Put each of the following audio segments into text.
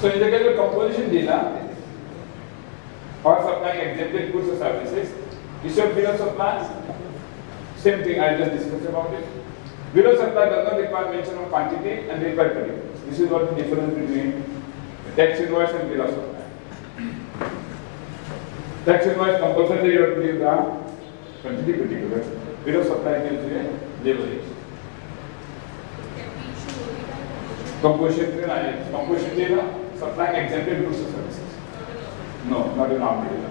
So in the case of composition dealer or supplying exempted goods or services, issue of bill of supply, same thing I just discussed about it. Bill of supply does not require mention of quantity and required particulars. This is what the difference between tax invoice and bill of supply. Tax invoice compulsory you have to give the quantity particulars. Bill of supply gives you a leverage. Composition dealer supplying exempted goods or services. No, not an armed dealer.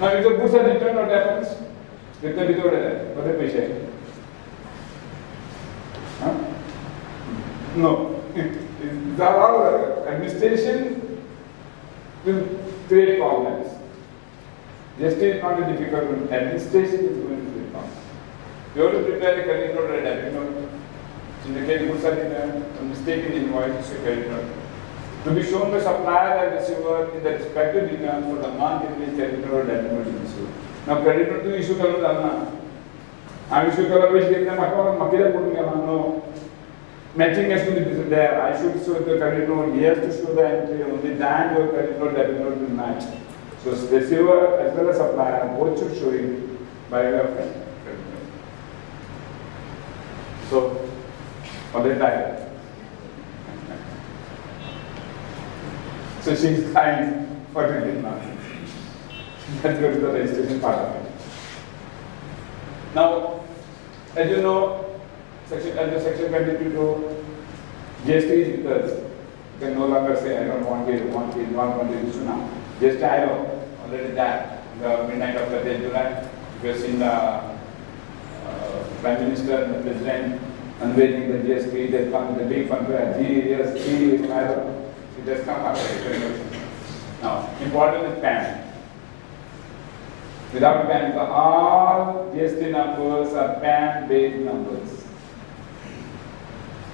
No. Now, if the goods are returned, what happens? Return without what a paycheck. Huh? No. The all administration will create problems. Just is not a difficult one. Administration is going to create problems. You have to prepare a credit note or a debit note. In the case of goods are returned, a mistake in the invoice is a credit note. To be shown by supplier and receiver in the respective returns for the month in which credit note or debit note is issued. Now credit note to issue karo dana. I issue karo which give them makila putting no. Matching has to be there. I should show the credit note. He has to show the entry. Only then your credit note debit note will match. So receiver as well as supplier both should show it by way of credit note. So on the time. So she is kind for the now. Let's go to the registration part of it. Now, as you know, under section 22, GST is with us. You can no longer say, I don't want it, want it issue now. GST I know, already that. The midnight of the 10th July, we have seen the Prime Minister and the President unveiling the GST, they come the big fund, G, I don't know. It has come after. Now, important is PAN. Without PAN, all GST numbers are PAN-based numbers.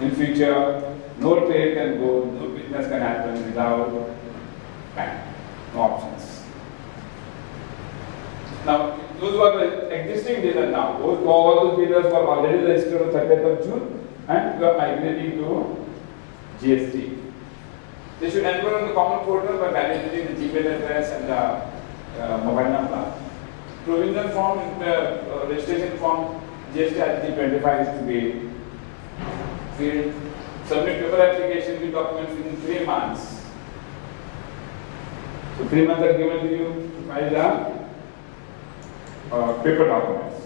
In future, no trade can go, no business can happen without PAN. No options. Now, those who are the existing dealers now, all those dealers were already registered on 30th of June and we are migrating to GST. They should enroll on the common portal by validating the Gmail address and the mobile number. Provisional form, the registration form, GST ID 25 is to be filled. Submit paper application with documents within 3 months. So 3 months are given to you to file the paper documents.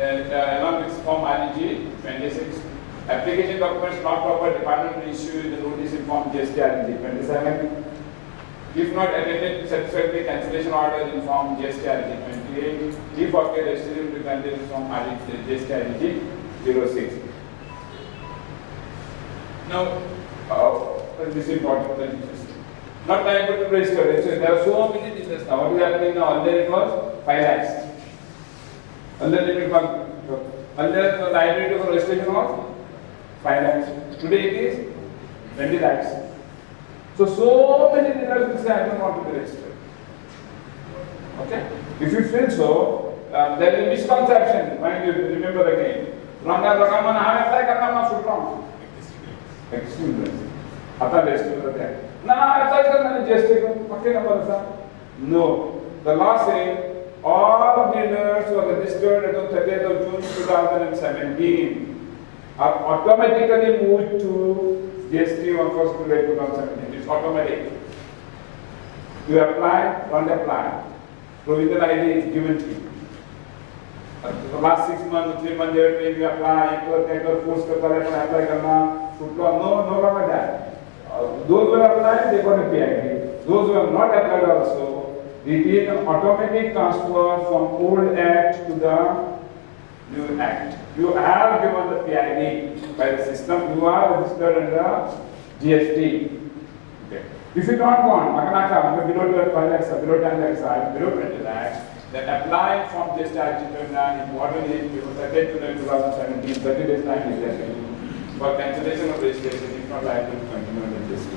And along with form REG 26. Application documents not proper, department will issue the notice in form GST REG 27. If not attended satisfactory, cancellation order in form GST REG 28. If okay, registration will be granted in form GST REG 06. Now, this is important. Not able to register. So there are so many businesses now. What is happening now? Earlier it was 5 lakhs. Earlier it was earlier the liability for registration was 5 lakhs. Today it is 20 lakhs. So many dealers will say, I don't want to be registered. Okay? If you feel so, there is a misconception. Mind you, remember again. Existing dealers. No. The law says all dealers who are registered on 30th of June 2017 are automatically moved to GST on 1st July 2017. It's automatic. You apply, don't apply. Provisional ID is given to you. The last 6 months, 3 months, they will you apply, force apply, no longer that. Those who have applied, they got a PID. Those who have not applied also, it is an automatic transfer from old act to the new act. You have given the PID by the system, you are registered under GST. Okay. If you don't want, below 5 lakhs, below 10 lakhs, below 20 lakhs, then apply from GST REG important is 30th July 2017, 30 days time is there for cancellation of registration, if not liable to continue under GST.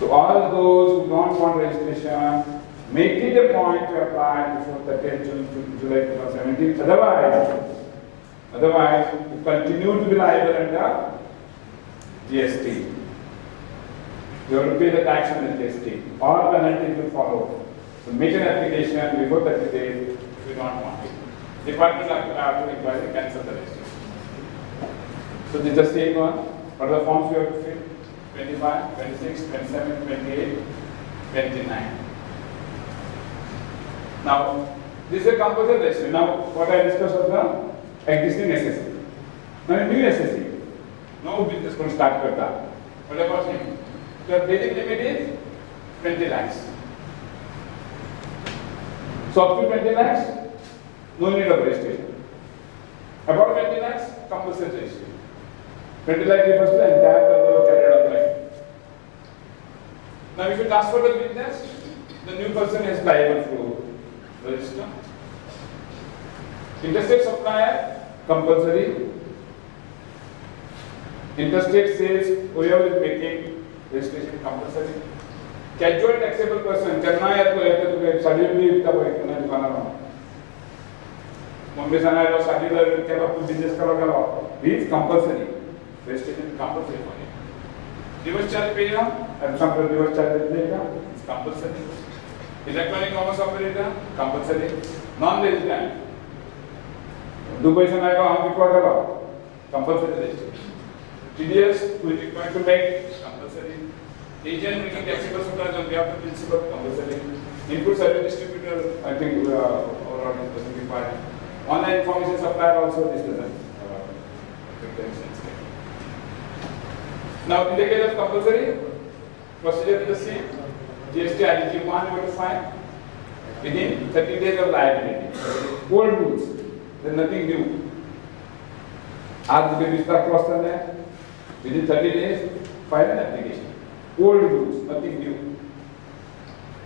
So all those who don't want registration, make it a point to apply before 30th July 2017. Otherwise, you continue to be liable under GST. You have to pay the tax on the GST. All penalties will follow. So make an application before 30 days if you don't want it. Department will have to advise you cancel the registration. So this is the same one. What are the forms you have to fill? 25, 26, 27, 28, 29. Now, this is a compulsory registration. Now, what I discussed was the existing SSC. Now, a new SSC. No business going to start with that. What about him? The basic limit is 20 lakhs. So, up to 20 lakhs, no need of registration. About 20 lakhs, compulsory registration. 20 lakh refers to the entire turnover carried on the line. Now, if you transfer the business, the new person is liable to register. Interstate supplier, compulsory. Interstate sales, whoever is making registration, compulsory. Casual taxable person, करना है तो ऐसे तो साड़ी भी तब एक ना दुकान में मुंबई जाना है तो साड़ी ला के लो कुछ बिजनेस करो क्या लो this compulsory registration compulsory for you. Reverse charge Pega example reverse charge देगा it's compulsory. Electronic commerce operator compulsory. Non-resident Dubai से ना हम भी क्या करो compulsory registration. TDS we require to make compulsory. Agent making taxable suppliers on behalf of the principal compulsory. Input service distributor, I think overall it doesn't require. Online information supplier also this doesn't. Now in the case of compulsory, procedure is the same. GST IDG 1 over to 5 within 30 days of liability. Old rules, there's nothing new. As the Vista cross within 30 days, file an application. Old rules, nothing new.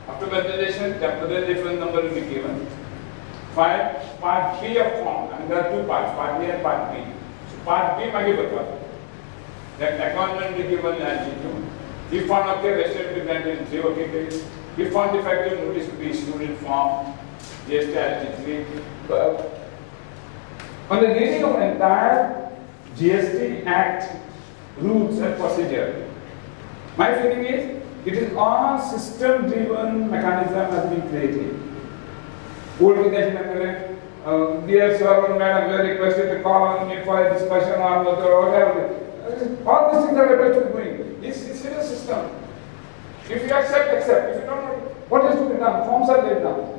After validation, temporary reference number will be given. File part B of form, and there are two parts, part A and part B. So part B magi batwa. That acknowledgement will be given as you. If found okay, register will be granted in 3 working days. If found defective, notice will be issued in form GST IDG 3. On the reading of entire GST Act rules and procedure, my feeling is it is all system-driven mechanism has been created. Old dear sir, madam, we are requested to call on me for a discussion on whatever. All these things are able to be doing. This is a system. If you accept, accept. If you don't know, what is to be done? Forms are laid down.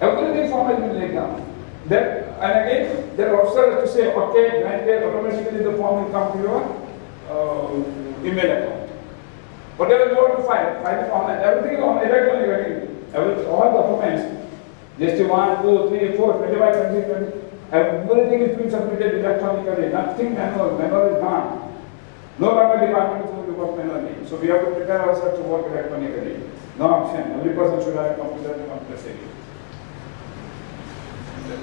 Everything form has been laid down. Then, and again, there are officers to say, okay, granted, automatically the form will come to your email account. Whatever you want to file it online. Everything is on electronic. All documents, GST 1, 2, 3, 4, 25, 26, 20, everything is being submitted electronically. Nothing manual. Manual is gone. No government department is going to work manually. So we have to prepare ourselves to work electronically. No option. Every person should have a computer and computer saving.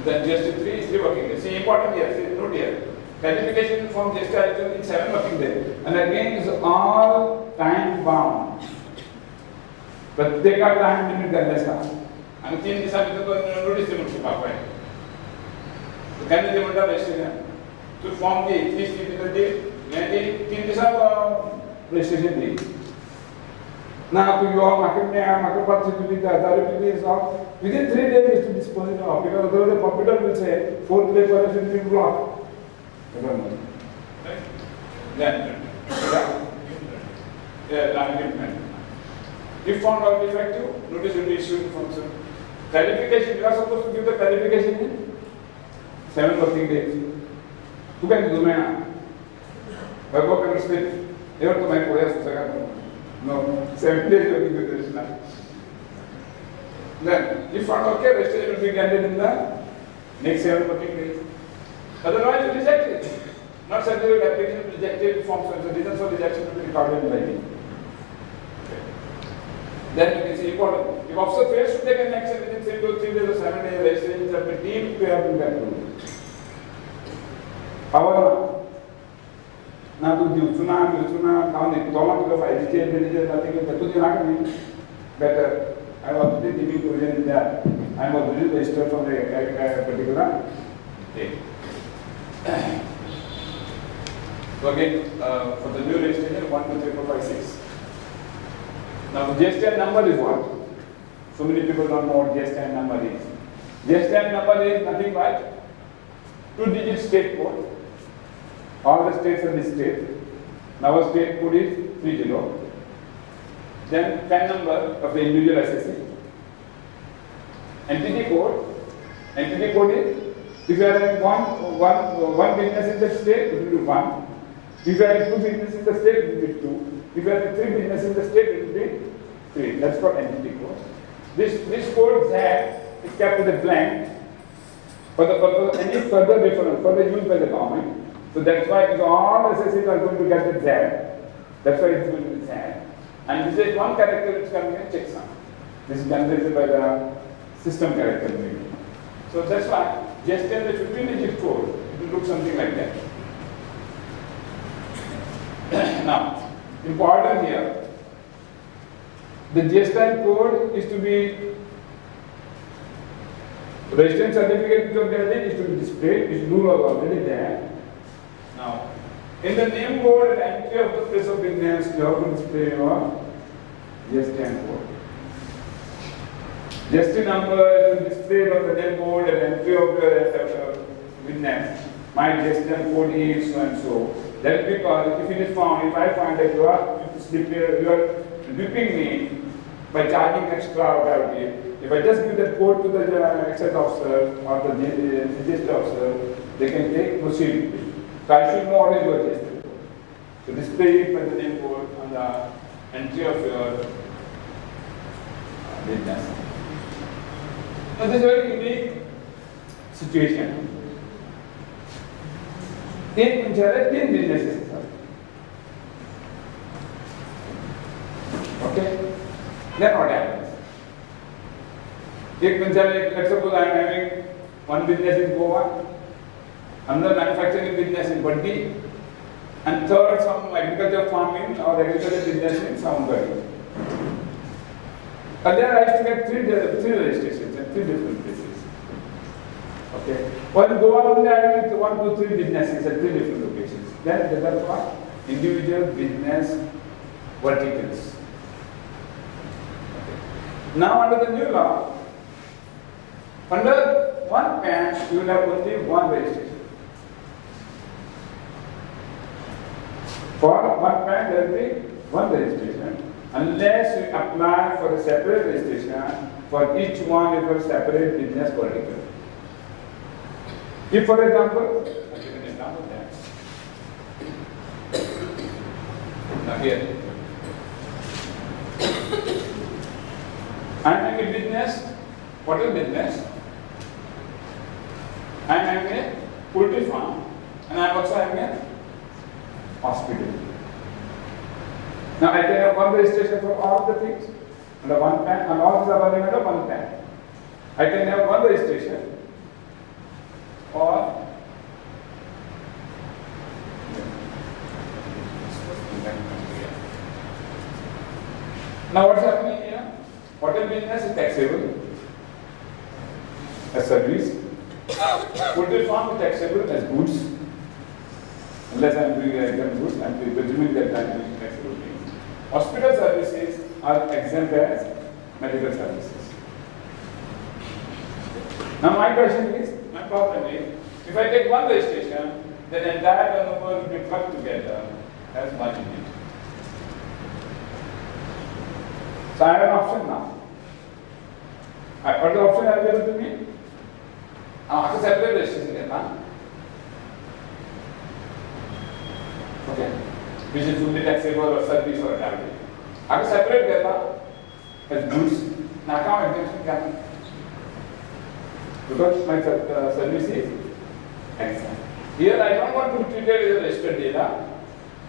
Then GST 3 is 3 working days. See, important here, see, note here. Clarification from GST in 7 working days. And again, is all time bound. प्रत्येक time limit करण्याचा आणि 3 दिवसांनी तो notice देऊन टाकावा आहे. तो काय ते म्हणतात रजिस्ट्रेशन तू फॉर्म दे 30 दिवस दे म्हणजे 3 दिवसात रजिस्ट्रेशन दे ना तू यो मार्केट में मार्केट पास से तुझी 1000 रुपये is off within 3 days is to dispose it off because otherwise the computer will say 4th day for a been blocked. Right? Then yeah, if found out defective, notice will be issued from some clarification. You are supposed to give the clarification in 7 working days. Who can do that? By what can respect? Ever to my poor no, 7 days you will give this. Then, if found okay, registration will be granted in the next 7 working days. Otherwise, you reject it. Not certificate application rejected forms. So the reason for rejection will be recorded in writing. Then you can see important. If officer fails to take an action within 3 to 3 days or 7 days, registration shall be deemed to have been approved. However, now to do tsunami, down the Toronto of IDK, nothing to do better. I was deeming to in that. I was registered from the particular date. So again, for the new registration, 1, 2, 3, 4, 5, 6. Now GSTN number is what? So many people don't know what GSTN number is. GSTN number is nothing but 2-digit state code. All the states are listed. Now our state code is 30. Then PAN number of the individual assessee. Entity code. Entity code is, if you are having one business in the state, it will be 1. If you are having 2 businesses in the state, it will be 2. If you are having 3 businesses in the state, it will be 3. That's called entity code. This code Z is kept with a blank for the purpose of any further reference, further use by the government. So that's why all assessees are going to get the Z. That's why it's going to be Z. And this is one character which can be a checksum. This is generated by the system character maybe. So that's why just in the 15-digit code, it will look something like that. Now, important here, the GSTN code is to be, resident certificate which you are getting is to be displayed, its rule is already there. Now, in the name board and entry of the place of business, you have to display your GSTN code. GST number is displayed on the name board and entry of your business. My GSTN code is so and so. That is because if it is found, if I find that you are whipping me by charging extra royalty, if I just give that code to the excise officer or the GST officer, they can take proceed. So I should know what is your GST code. So display it by the name code on the entry of your business. Now this is a very unique situation. एक बेचारे 3 businesses हैं, okay? Then what happens? एक बेचारे, let's suppose I am having one business in Goa, another manufacturing business in Bandi, and third some agriculture farming or agriculture business in Soundgari. Earlier I used to get three registrations and 3 different places. Okay. While in Goa only I have 1, 2, 3 businesses at 3 different locations. Then that's what? Individual business verticals. Okay. Now under the new law, under one PAN you will have only one registration. For one PAN there will be one registration unless you apply for a separate registration for each one of your separate business vertical. If, for example, I'll give an example there. Now here, I'm having a business. What is business? I'm having a poultry farm, and I'm also having a hospital. Now I can have one registration for all the things under one PAN, and all these are running under one PAN. I can have one registration. Or now what's happening here? Hotel business is taxable as service. Poultry farm is taxable as goods. Unless I am doing exempt goods, I am presuming that I am doing taxable things. Hospital services are exempt as medical services. Now my question is, my problem is, if I take one registration, then the entire turnover will be plugged together as one unit. So I have an option now. What is the option available to me? I have to separate registration. Okay. Which is fully taxable or service or whatever. I have to separate as goods. Now how exemption can? Because my service is exempt. Here I don't want to treat it as a registered data.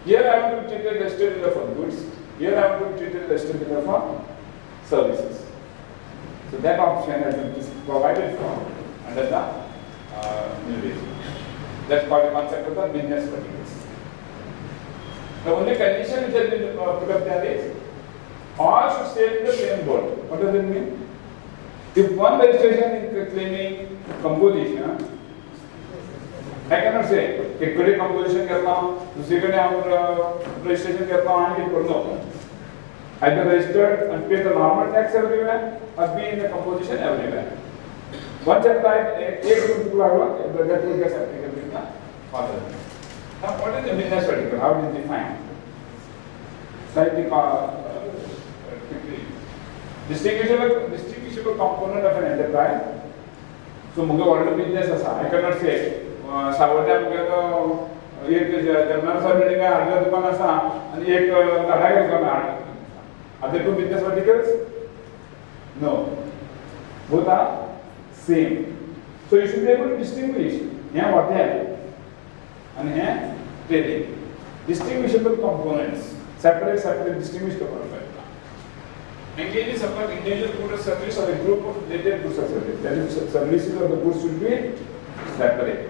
Here I want to treat it as registered data for goods. Here I want to treat it as registered data for services. So that option has been provided for under the new regime. That's called the concept of the business verticals. The only condition which has been put up there is all should stay in the same board. What does it mean? If one registration is claiming composition I cannot say एक कडे composition करता हूँ, दूसरी कडे हम registration करता हूँ and it no. Either registered and pay the normal tax everywhere or be in the composition everywhere. Once at time, एक group लागला, that will get applicable in the other. Now, what is the business vertical? How is it defined? Slightly distinguishable component of an enterprise. So, मुझे already business असा. I cannot say सावरत्या मुझे तो एक journal service में आगे दुकान असा आणि एक गाड्या दुकान आहे. Are there two business verticals? No. Both are same. So you should be able to distinguish. Here what they are, and here trading. Distinguishable components. Separate, distinguished components. Engage in supply individual goods or service or a group of related goods or service. That is, services or the goods should be separate.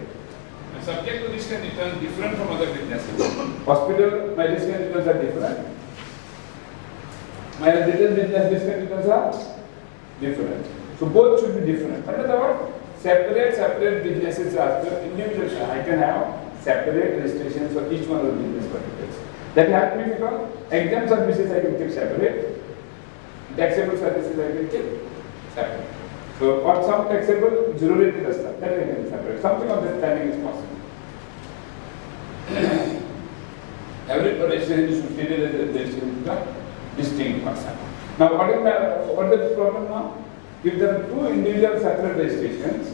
And subject to risk and returns different from other businesses. Hospital, my risk and returns are different. My retail business risk and returns are different. So both should be different. Another separate businesses are individuals. I can have separate registrations for each one of the business verticals. That has to be because exempt services I can keep separate, taxable services I can keep separate. So for some taxable, zero rate stuff that I can separate. Something of that timing is possible. Every registration should be the distinct person. Now what is the problem now? If there are two individual separate registrations,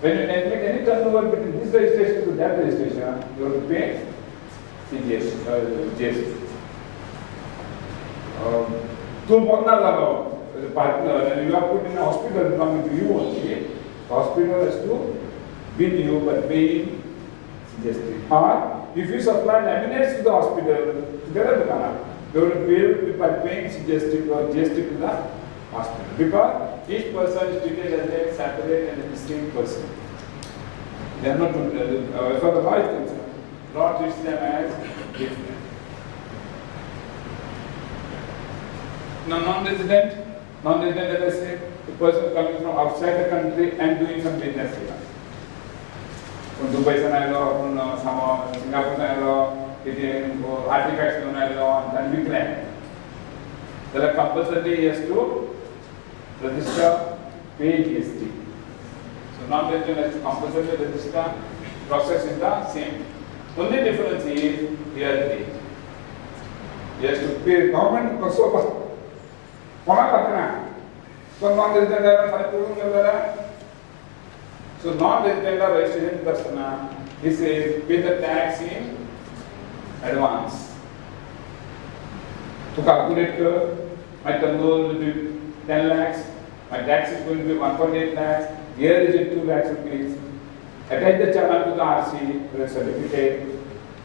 when you make any turnover between this registration to that registration, you have to pay GST. तुम partner लगाओ, partner, and you are put in a hospital belonging to you only. The hospital has to bill you by paying GST. Or if you supply laminates to the hospital, together with Kana, you will bill by paying GST or GST to the hospital. Because each person is treated as a separate and a distinct person. They are not, for the law is concerned, law treats them as different. Now, non-resident, as I said, the person coming from outside the country and doing some business here. From Dubai, from Singapore, artifacts, and we claim. There are compulsory he has to register, pay GST. So non-resident has to compulsory register, process is the same. Only difference is here it is. He has to pay government also. So non-resident so non-resident registration person, he says pay the tax in advance. To calculate my turnover will be 10 lakhs, my tax is going to be 1.8 lakhs, here is it 2 lakhs rupees. Attach the challan to the RC, the certificate,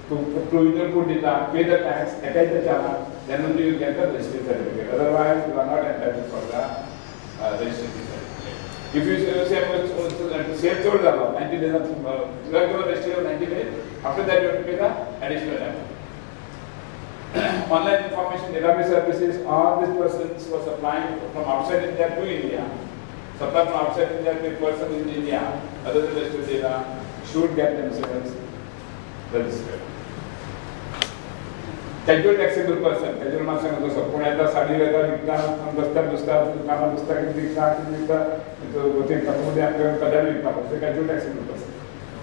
to provisional put it up, pay the tax, attach the challan, then only you get the registration certificate. Otherwise, you are not entitled for the registration certificate. If you say sales sold 90 days, you have to register 90 days, after that you have to pay the additional amount. Online information database services, all these persons who are supplying from outside India to India, supply from outside India to a person in India, other than registered data, should get themselves registered. Casual taxable person, casual person is also Puneta, Sadiveta, Vikta, Busta, Kama Busta, Vikta, so we think Kamudia, Kadari, the casual taxable person.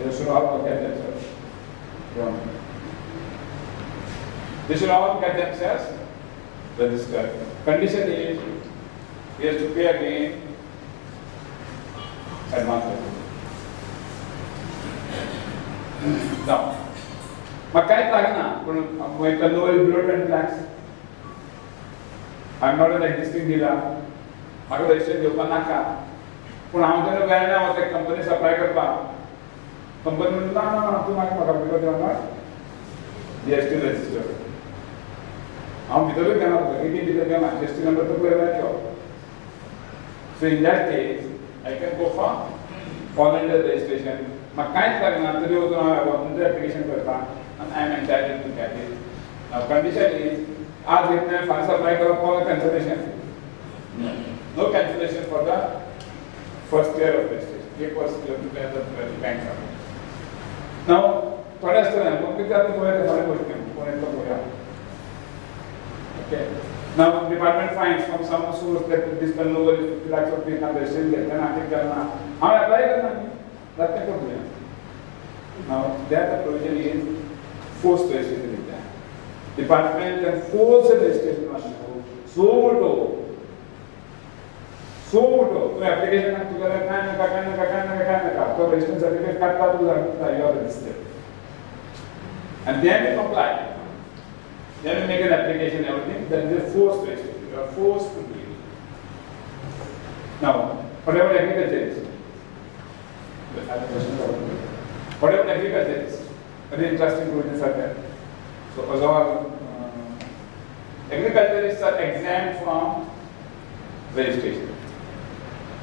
They should all get themselves. They should all get themselves registered. Condition is he has to pay again advance. Now, my turnover is below 10 lakhs. I am not an existing dealer. I am registered in Naka. But I am going to company supply karta. Company will not because they are not GST registered. I am without GST number to play. So in that case, I can go for all under registration. My kind of application and I am entitled to get it. Now condition is, as if I first apply for cancellation. No cancellation for the first year of registration. 8% you have to pay the bank. Now, थोड़े असतं public जाते पोया ते थोडे गोष्टी पोया पोया. Okay. Now, department finds from some source that this turnover is 50 lakhs of fees and they still get then I think how apply करना that's the problem. Now, that the provision is forced registration. Department can force a registration on you. So to application together तो registration certificate करता तो you are registered. And then you comply. Then you make an application, everything. Then it is forced registration. You are forced to do it. Now, whatever agriculture is, whatever agriculture is, very interesting provisions are there. So, as all agriculturists are exempt from registration.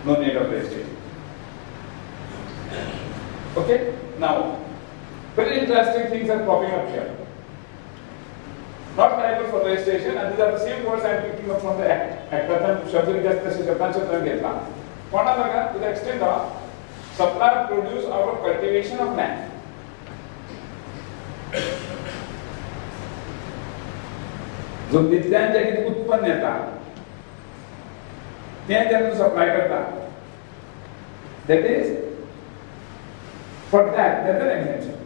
No need of registration. Okay? Now, very interesting things are popping up here. Not liable for registration, and these are the same words I am picking up from the Act. Act to the extent of supply of produce out of cultivation of land. जो नित्यांच्या किती उत्पन्न येतात ते त्यांना supply करतात. That is for that there is an exemption.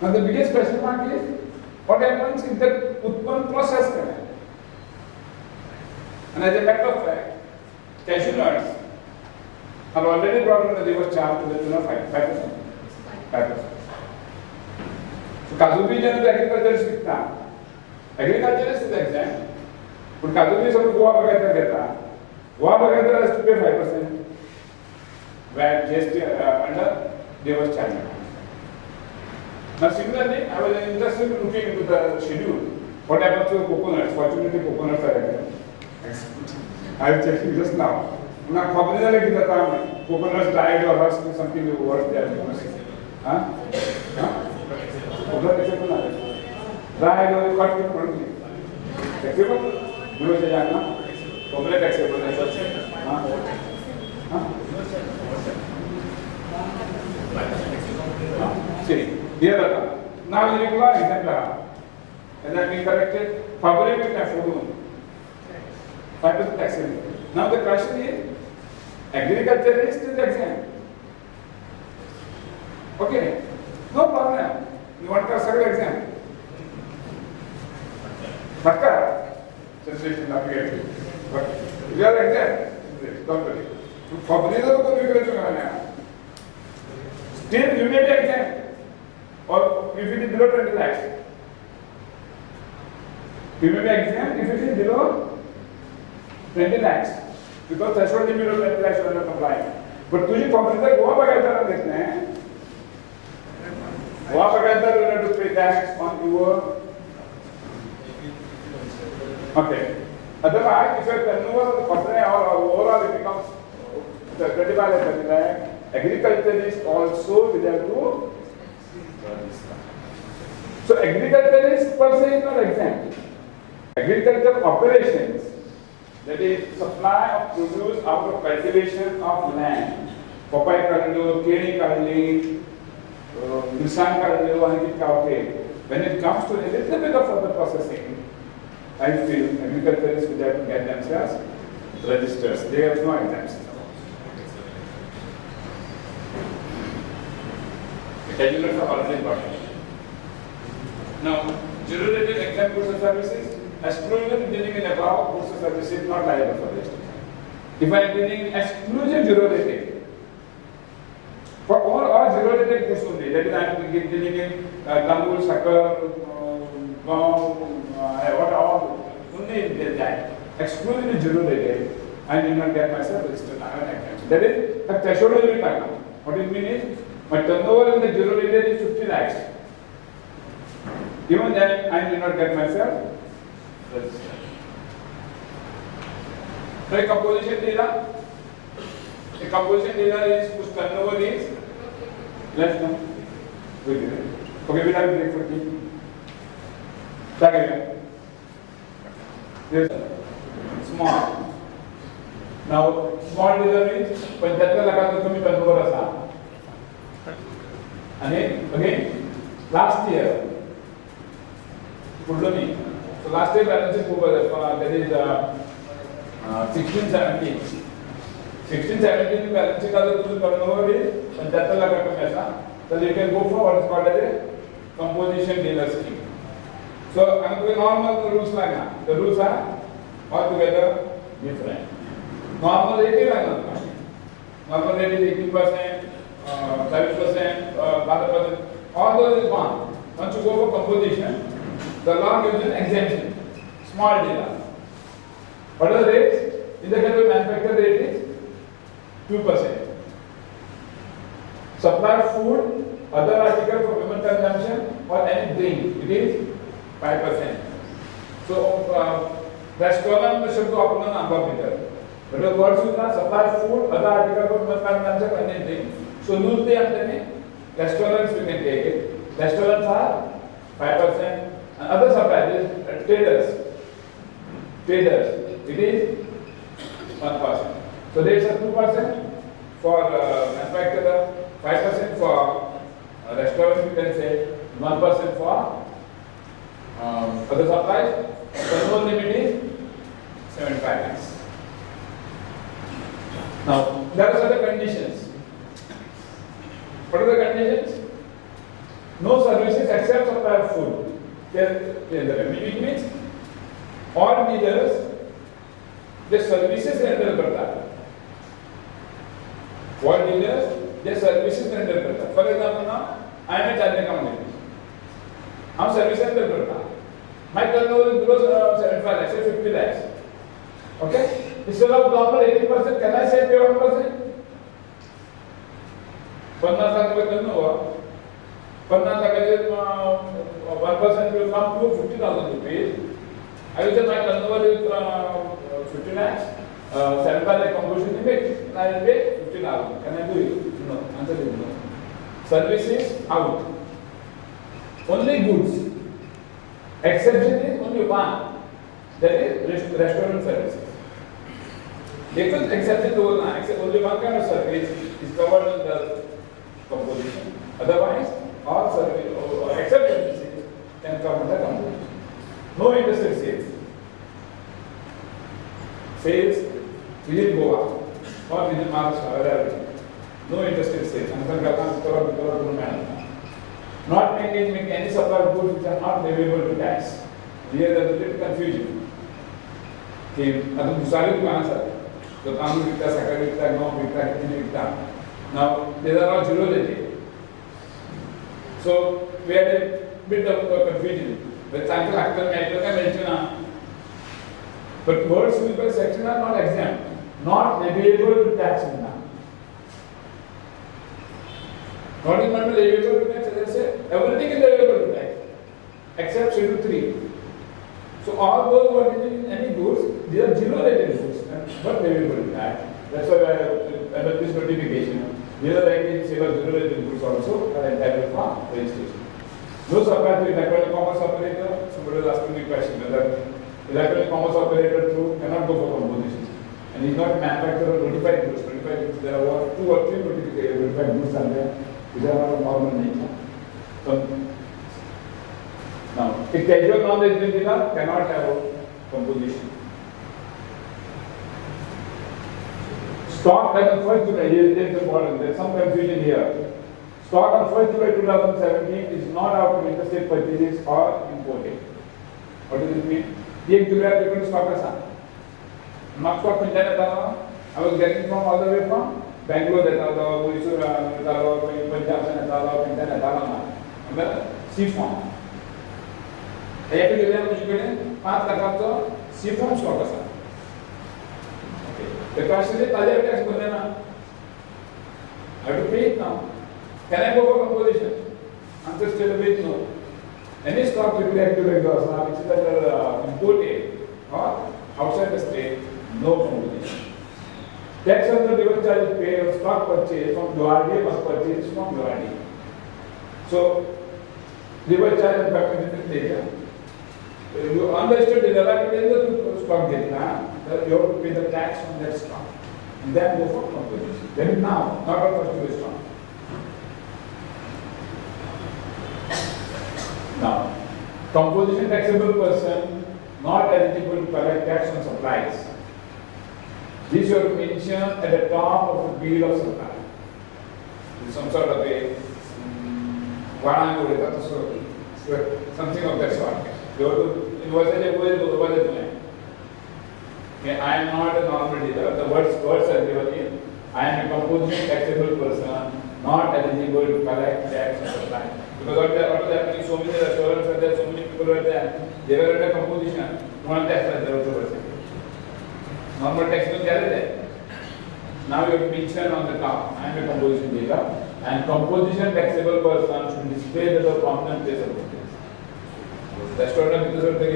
Now the biggest question mark is what happens if that utpan process kare. And as a matter of fact, cashew nuts are already brought in the reverse charge to the tune of 5%. 5%. So kaju bean and agriculture is kitna? Agriculture is exempt. But kaju bean सब गोवा बगैर करता. गोवा बगैर has to pay 5%. VAT GST under reverse charge. Now similarly, I was interested in looking into the schedule. What happens to coconuts? Fortunately, coconuts are exempt. I was checking just now. Now, coconuts died or something worse there. Huh? Died or cut differently. Acceptable? You will say, complete acceptable. See, here now you reply exemplar. And that being corrected, February with afternoon. 5% taxation. Now the question is, agriculture is still exempt. Okay, no problem. You want to circle exempt. But sensation application. But you are exempt. Don't worry. Still, you may be exempt, or if it is below 20 lakhs. You may be exempt if it is below 20 lakhs, because threshold limit of 20 lakhs are not compliant. But तुझी company Goa बगायदार देखते हैं, Goa बगायदार will have to pay tax on your. Okay. Otherwise, if your turnover of the company or overall it becomes 25 lakh, 30 lakh, agriculturists also will have to register. So agriculturists per se is not exempt. Agricultural operations, that is supply of produce out of cultivation of land, papai karlo, keri karli, nisan karlo, okay. When it comes to a little bit of further processing, I feel agriculturists will have to get themselves registered. There is no exemption. Schedulers are already important. Now, jury-rated exempt goods and services, exclusive dealing in above goods and services not liable for registration. If I am dealing in exclusive jury-rated, for all jury-rated goods only, that is I am dealing in tambul, sakar, what all, only that. Exclusively jury-rated, I did not get myself registered. I have an exemption. That is, the threshold will be taken. What it means is, my turnover in the jury-rated is 50 lakhs. Even then, I did not get myself registered. So a composition dealer is whose turnover is less than. Okay, we'll have a break for tea. Second, yes, small. Now, small dealer means when that turnover Again, last year, so last year balance sheet that is 16-17. 16-17 balance sheet turnover is 75 lakh rupees. So you can go for what is called as a composition dealer scheme. So I'm going normal rules like that. The rules are altogether different. Normal rate is like that. Normal rate is 18%, 7%, 5%. All those is gone. Once you go for composition, the law gives an exemption. Small dealer. What are the rates? In the case of manufacturer rate is 2%. Supply food, other articles for human consumption or any drink, it is 5%. So, restaurant में शब्द अपना नाम पर beaker. But the words use ना supply food, other articles for human consumption or any drink. So, loose the अंदर restaurants we can take it. Restaurants are 5%. And other suppliers, traders, it is 1%. So there is a 2% for manufacturer, 5% for restaurants, you can say, 1% for other supplies. The loan limit is 75 lakhs. Now, there are certain conditions. What are the conditions? No services except supply of food. Which means all dealers the services render करता है. All dealers the services render करता है. For example, now I am a chartered accountant. हम services render करता है. My turnover is below 75 lakhs, say 50 lakhs. Okay? Instead of normal 80%, can I say pay 1%? 50 lakh रुपए turnover. 50 lakh 1% will come to 50,000 rupees. I will say my turnover is 50 lakhs, 75 lakh composition limit, and I will pay 50,000. Can I do it? No. Answer is no. Services out. Only goods. Exception is only one. That is restaurant services. Because exception is only one kind of service is covered in the composition. Otherwise, all service or except services can come under composition. No interstate sales. Sales within Goa or within Maharashtra, wherever. No interstate sales. Not making any supply of goods which are not available to tax. Here there is a little confusion. कि अगर दूसरी दुकान sir तो काम बिकता सकता बिकता नौ बिकता कितने बिकता. Now these are all zero rated. So we had a bit of confusion. But sample actual matter का mention but words used by section are not exempt, not available to tax in now. Not in matter available to tax. They say everything is available to tax except Schedule 3. So all those who are getting any goods, these are zero rated goods, but available to tax. That's why I have this notification. These are like zero rated goods also are entitled for registration. No supply to electronic commerce operator. Somebody was asking me a question whether electronic commerce operator through cannot go for composition. And he's not manufacturer notified goods. Notified goods, there are 2 or 3 notified goods are there, which are of normal nature. So now, a casual non-resident dealer cannot have a composition. Stock as of 1st July, there is important, there is some confusion here. Stock on 1st July 2017 is not out of interstate purchases or imported. What does it mean? 1 July different stock is on. Not stock I was getting from all the way from Bangalore, Mysore, Punjab, C-form. एक जिल्हा मुझे 5 लाखाचा C form stock असा. The question is, ताजा tax भरले ना. I have to pay it now. Can I go for composition? Answer straight away no. Any stock which is actually which is either imported or outside the state, no composition. Tax on the delivery charge is paid on stock purchase from Guwahati must purchase from Guwahati. So, delivery charge is factored in. You understood the stock getting, you have to pay the tax on that stock. And then go for composition. Then now, not on first to stock. Composition taxable person not eligible to collect tax on supplies. This you have to mention at the top of the bill of supply. Some sort of a something of that sort. You have to invoice it. Okay, I am not a normal dealer. The words are given here. I am a composition taxable person not eligible to collect tax on supply. Because what is happening, so many restaurants are there, so many people are there. They were under composition. One tax is there. Normal tax is there. Now you have to mention on the top, I am a composition dealer, and composition taxable person should display the prominent place of business. Restaurant because of the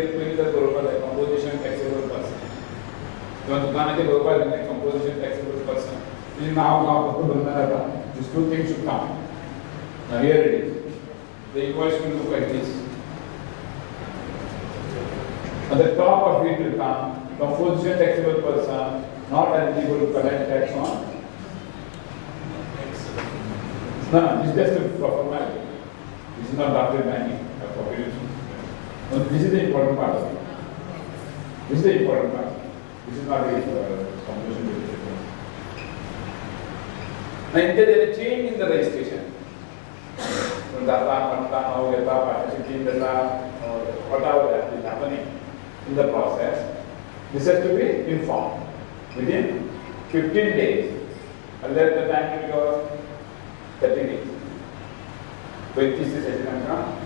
composition taxable person. So the composition taxable person. Now these two things should come. Now here it is. The invoice will look like this. At the top of it will come composition taxable person not eligible to collect tax on. No, this is just a formality. This is not doctored banking or population. No, this is the important part of it. This is the important part. This is not a composition. Now, if there is a change in the registration, whatever that is happening in the process, this has to be informed within 15 days. And let the time will go 30 days. So this is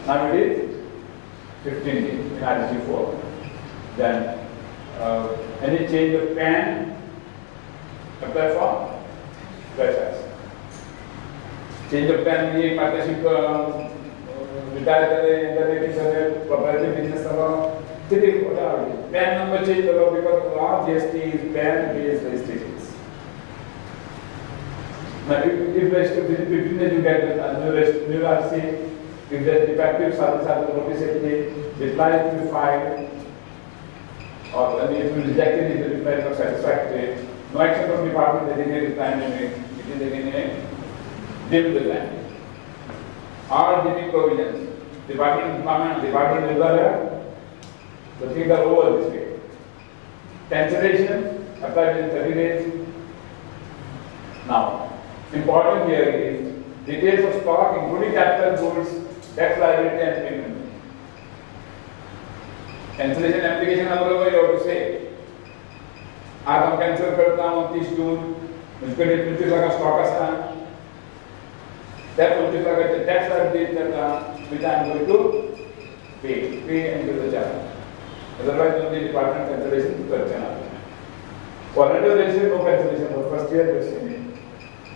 now it is 15 days in RG 4. Then any change of PAN, apply for process. Change of PAN means partnership, retire, proprietary business, PAN number change because all GST is PAN based registrations. Now, if between the you get new RC, if the defective service notice reply to be filed, or if you rejected it, the reply is not satisfactory, no action from department designated time limit, it is again a dim design. All DP provisions, department the things are over this way. Cancellation, applied within 30 days. Now, important here is details of stock including capital goods, tax liability and payment. Cancellation application number you have to say. आज हम cancel करता हूँ 30 जून मुझको 25 लाख का stock आता है that 25 lakh का tax liability करता which I am going to pay and give the charge. Otherwise, only department cancellation करते हैं. For another registration, no cancellation. For first year, just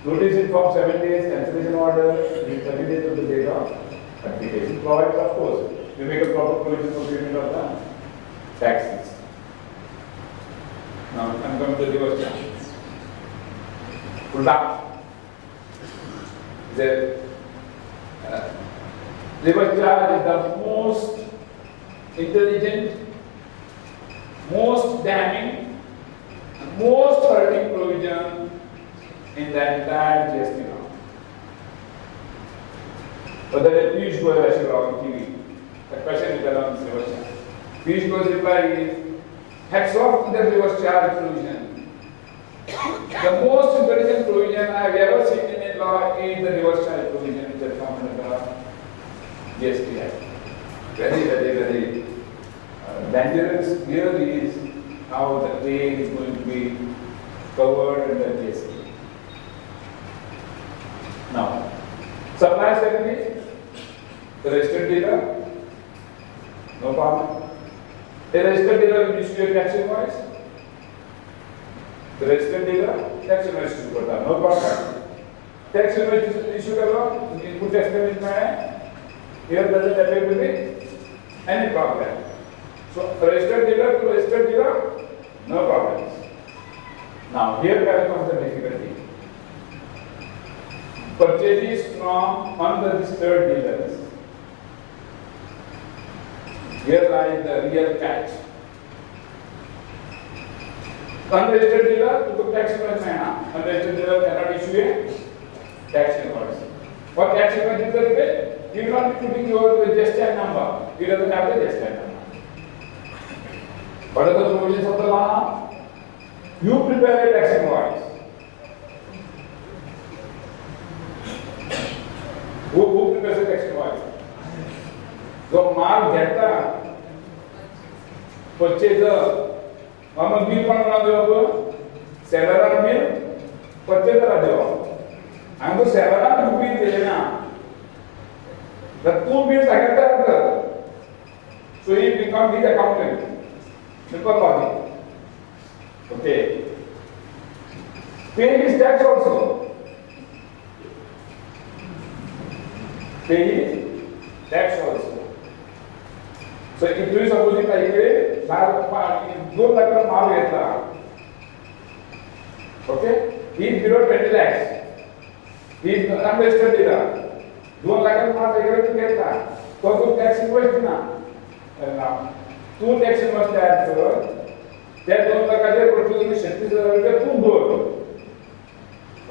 notice in form 7 days, cancellation order, 30 days of the date of application. Provided, of course, we make a proper provision for payment of the taxes. Now, I'm coming to the reverse charge. Pulled up. The reverse charge is the most intelligent, most damning, most hurting provision in the entire GST law. But the Piyush Goyal actually on TV. The question is around this reverse charge. Piyush Goyal's reply is, hats off to the reverse charge provision. The most intelligent provision I have ever seen in a law is the reverse charge provision that comes under the GST Act. Very dangerous here is how the trade is going to be covered under GST. Now, supply secondly, the registered dealer, no problem. A registered dealer will issue a tax invoice. The registered dealer, tax invoice issue करता है, no problem. Tax invoice issue करो, input tax payment में है. Here doesn't appear to be any problem. So registered dealer to registered dealer, no problems. Now here comes the difficulty. Purchases from unregistered dealers. Here lies the real catch. Unregistered dealer to tax invoice में है. Unregistered dealer cannot issue a tax invoice. What tax invoice is there? You will not be putting your just number. It doesn't have the just number. What are the provisions of the law? You prepare a tax invoice. Who prepares a tax invoice? So माल घेता purchaser normal bill पण बना दो seller bill purchaser दो आणि तो seller रुपये दिले ना तर तू bill सगळ्यात कर so he become his accountant simple logic okay pay his tax also pay his tax also. So if you suppose it like $2 lakh माल घेतला, okay, he is below 20 lakhs, he is unregistered data, $2 lakh माल घेतला, तो तू tax invoice ना, तू tax invoice तयार कर, त्या $2 लाखाचे टोटल ₹36,000 तू भर,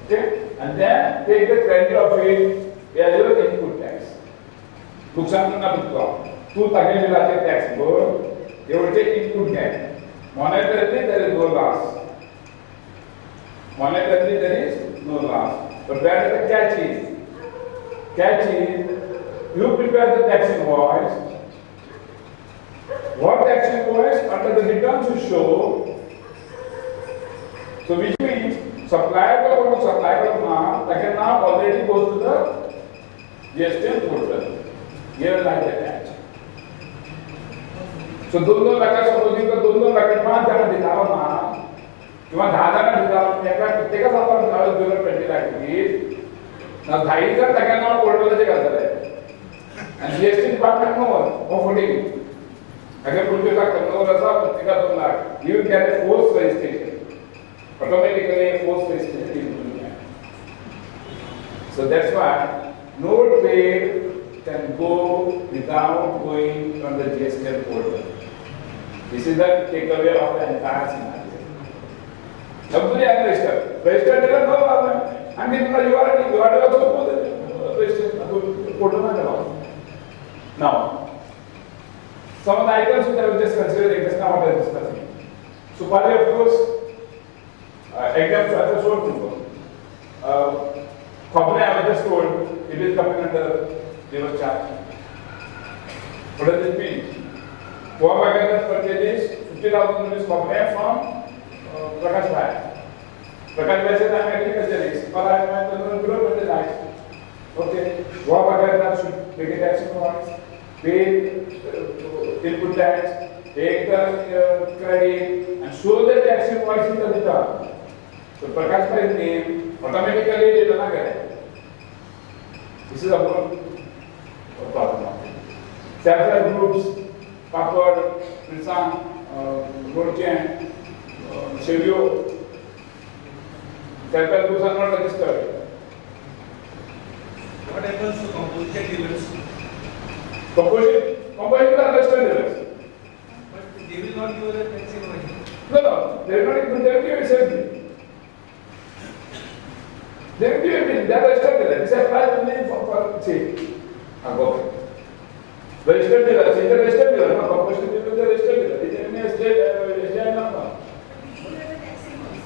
okay, and then take the credit of it as your input tax. नुकसान करना बुकवा तू तागे मिलाते टैक्स भर एवढे इनपुट घे monetarily there is no loss monetarily there is no loss but where is the catch is you prepare the tax invoice what tax invoice under the returns you show so which means supplier का supplier now again now already goes to the GST portal. Here like the catch. So $2 lakh supposing का $2 lakh 5 जण दिलावा ना किंवा 10 जण दिलावा एका प्रत्येकाचा आपण दिलावा 20 lakh रुपये ना 10 जण सगळ्यांना पोर्टलचे करतात आणि जीएसटी डिपार्टमेंट नो फुटिंग अगर पुढचे का टर्नओव्हर असा प्रत्येका 2 lakh you can force registration automatically force registration so that's why note paid can go without going from the GST portal. This is the takeaway of the entire scenario. Somebody has registered. Registered is no problem. I mean, you are also registered portal. Now, some of the items which I will just consider just now what I was discussing. Supari, of course, exams are so simple. Company I was just told it is coming under reverse charge. What does it mean? Poor Bagadat purchases 50,000 rupees company from Prakash Bhai. Prakash Bhai says I am agriculturist, but I am below 20 lakhs. Okay. Poor Bagadat should take a tax invoice, pay input tax, take the credit, and show the tax invoice in the return. So Prakash Bhai's name automatically they do not get it. This is a problem. Several groups, Papad, Pilsan, Gorchen, Chevio, several groups are not registered. What happens to composite dealers? Composite are registered dealers. But they will not give a tax invoice. No, they will not give a safety. They will give a bill, they are registered dealers. This applies only for say, okay. Registered dealer, so the registered dealer, no composite dealer is a registered dealer. It is a state number.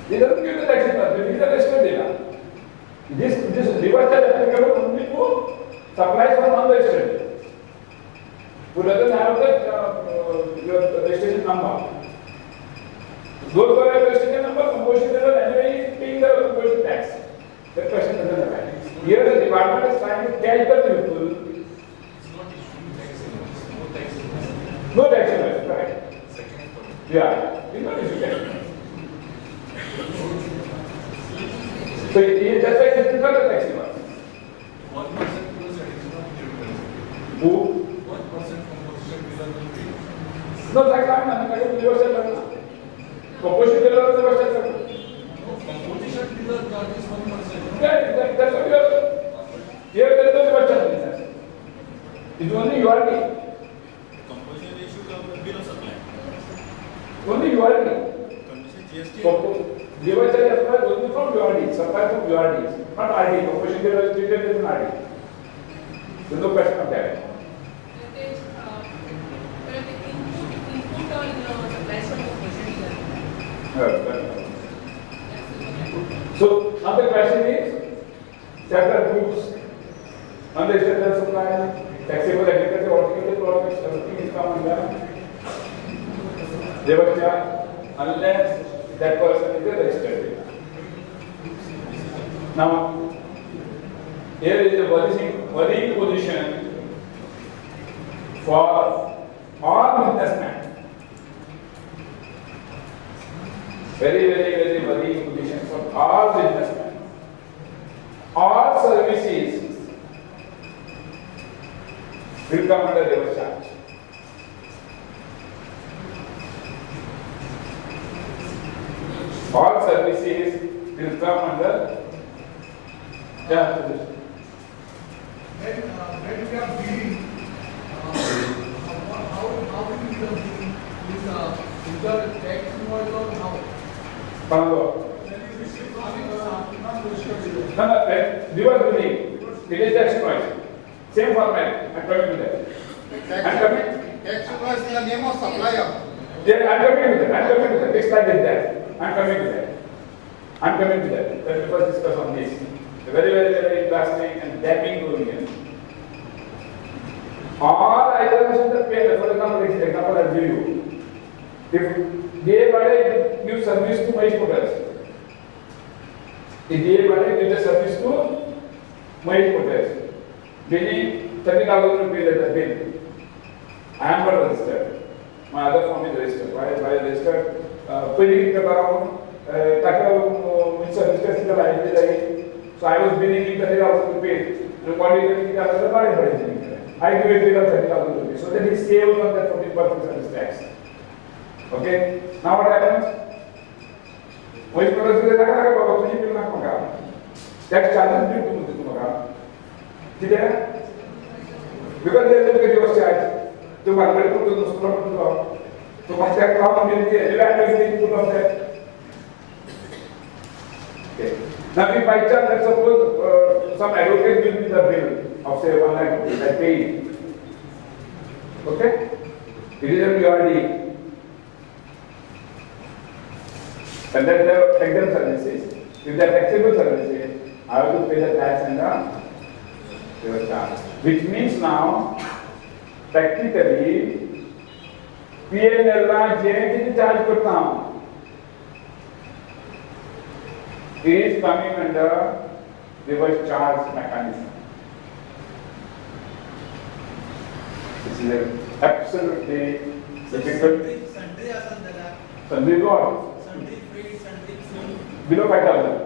They don't give the tax invoice, they give the registered dealer. This reverse charge applicable only to supplies from unregistered dealer, who doesn't have the your registration number. Those who have registration number, composite dealer anyway is paying the composite tax. That question doesn't apply. Here the department is trying to catch the people. No tax invoice, right? Yeah, you know this tax invoice. So that's why it's prefer the tax invoice. 1% was additional to Who? 1% composition dealer will pay. No, that's why I'm going to reverse it. Composition dealer is reverse it. No, composition dealer charges 1%. Yeah, that's what you are. Here there is no reverse charge. It's only URD. Composition issue comes below supply. Only URD. Composition GST. Reverse charge applies only from URD, supply from URD, not RD. Composition dealer is treated as an RD. There's no question of that. So now the question is, several groups under external supply, taxable agriculture, horticulture products, everything is come under labor charge unless that person is a registered. Now, here is a worrying position for all businessmen. Very worrying position for all businessmen. All services will come under labor charge. All services will come under When we are bidding, how will we be bidding? Is the tax invoice or how? No, reverse billing. It is tax invoice. Same format. I'm coming to that. I'm coming. Tax invoice in the name of supplier. Yeah, I'm coming to that. Next slide is that. I'm coming to that. Let me first discuss on this. Very interesting and damning provision. All items in the pay, for example, I'll give you. If DEVENDRA gives service to my motors, if DEVENDRA gives the service to my motors, meaning 30,000 rupees as a bill, I am not registered. My other form is registered. Why registered? Putting it around, so I was billing him 30,000 rupees. And what is the I give a bill of 30,000 rupees. So that he saves on that 14% service tax. Okay? Now what happens? Which product is tax charges due to because they look at your charge. To market to the store to much that problem will be evaluating of that. Okay. Now, if by chance, let's suppose some advocate will be the bill of say 1 lakh rupees, I pay it. Okay? It is a priority. And then the exempt services. If they are taxable services, I have to pay the tax and the charge. Which means now, practically, PNL JNT charge करता हूँ. Is coming under reverse charge mechanism. This is absolutely difficult. Sundry what? Below 5,000.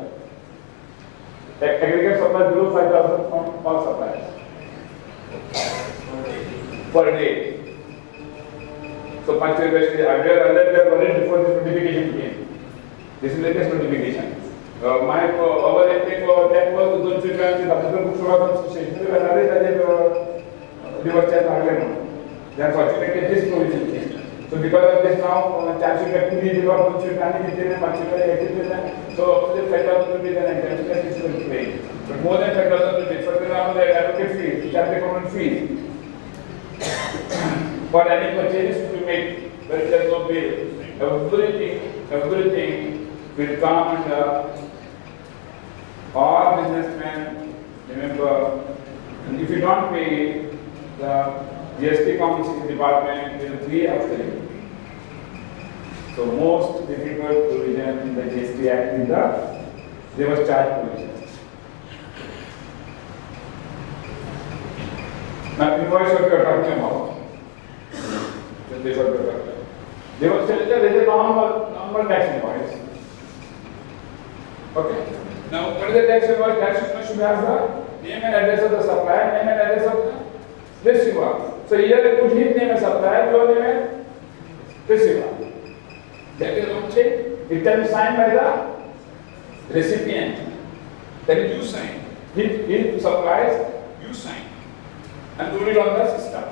Aggregate supply below 5,000 from all suppliers per day. So punctuation is earlier already before this notification came. This is latest notification. My our intake that was 200 grams. After the stationery बनाने जाने reverse charge आ गया. Then fortunately this provision came. So because of this now charge sheet can be delivered 200 grams के दिन में 500 grams so up to 5,000 rupees and exemption is going to pay. But more than 5,000 rupees, for example, the advocate fees, charge account fees. For any purchases to be made, where there is no bill, everything will come under all businessmen. Remember, and if you don't pay, the GST Compensation Department will be after you. So most difficult provision in the GST Act is the reverse charge provision. Now, invoice what you are talking about. This is what you are talking about. There is a normal tax invoice. Okay. Now, what is the tax invoice? Tax invoice should have the name and address of the supplier, name and address of the receiver. So here I put his name as supplier, your name as receiver. That is okay. It can be signed by the recipient. That is you sign. He supplies, you sign. And do it on the system.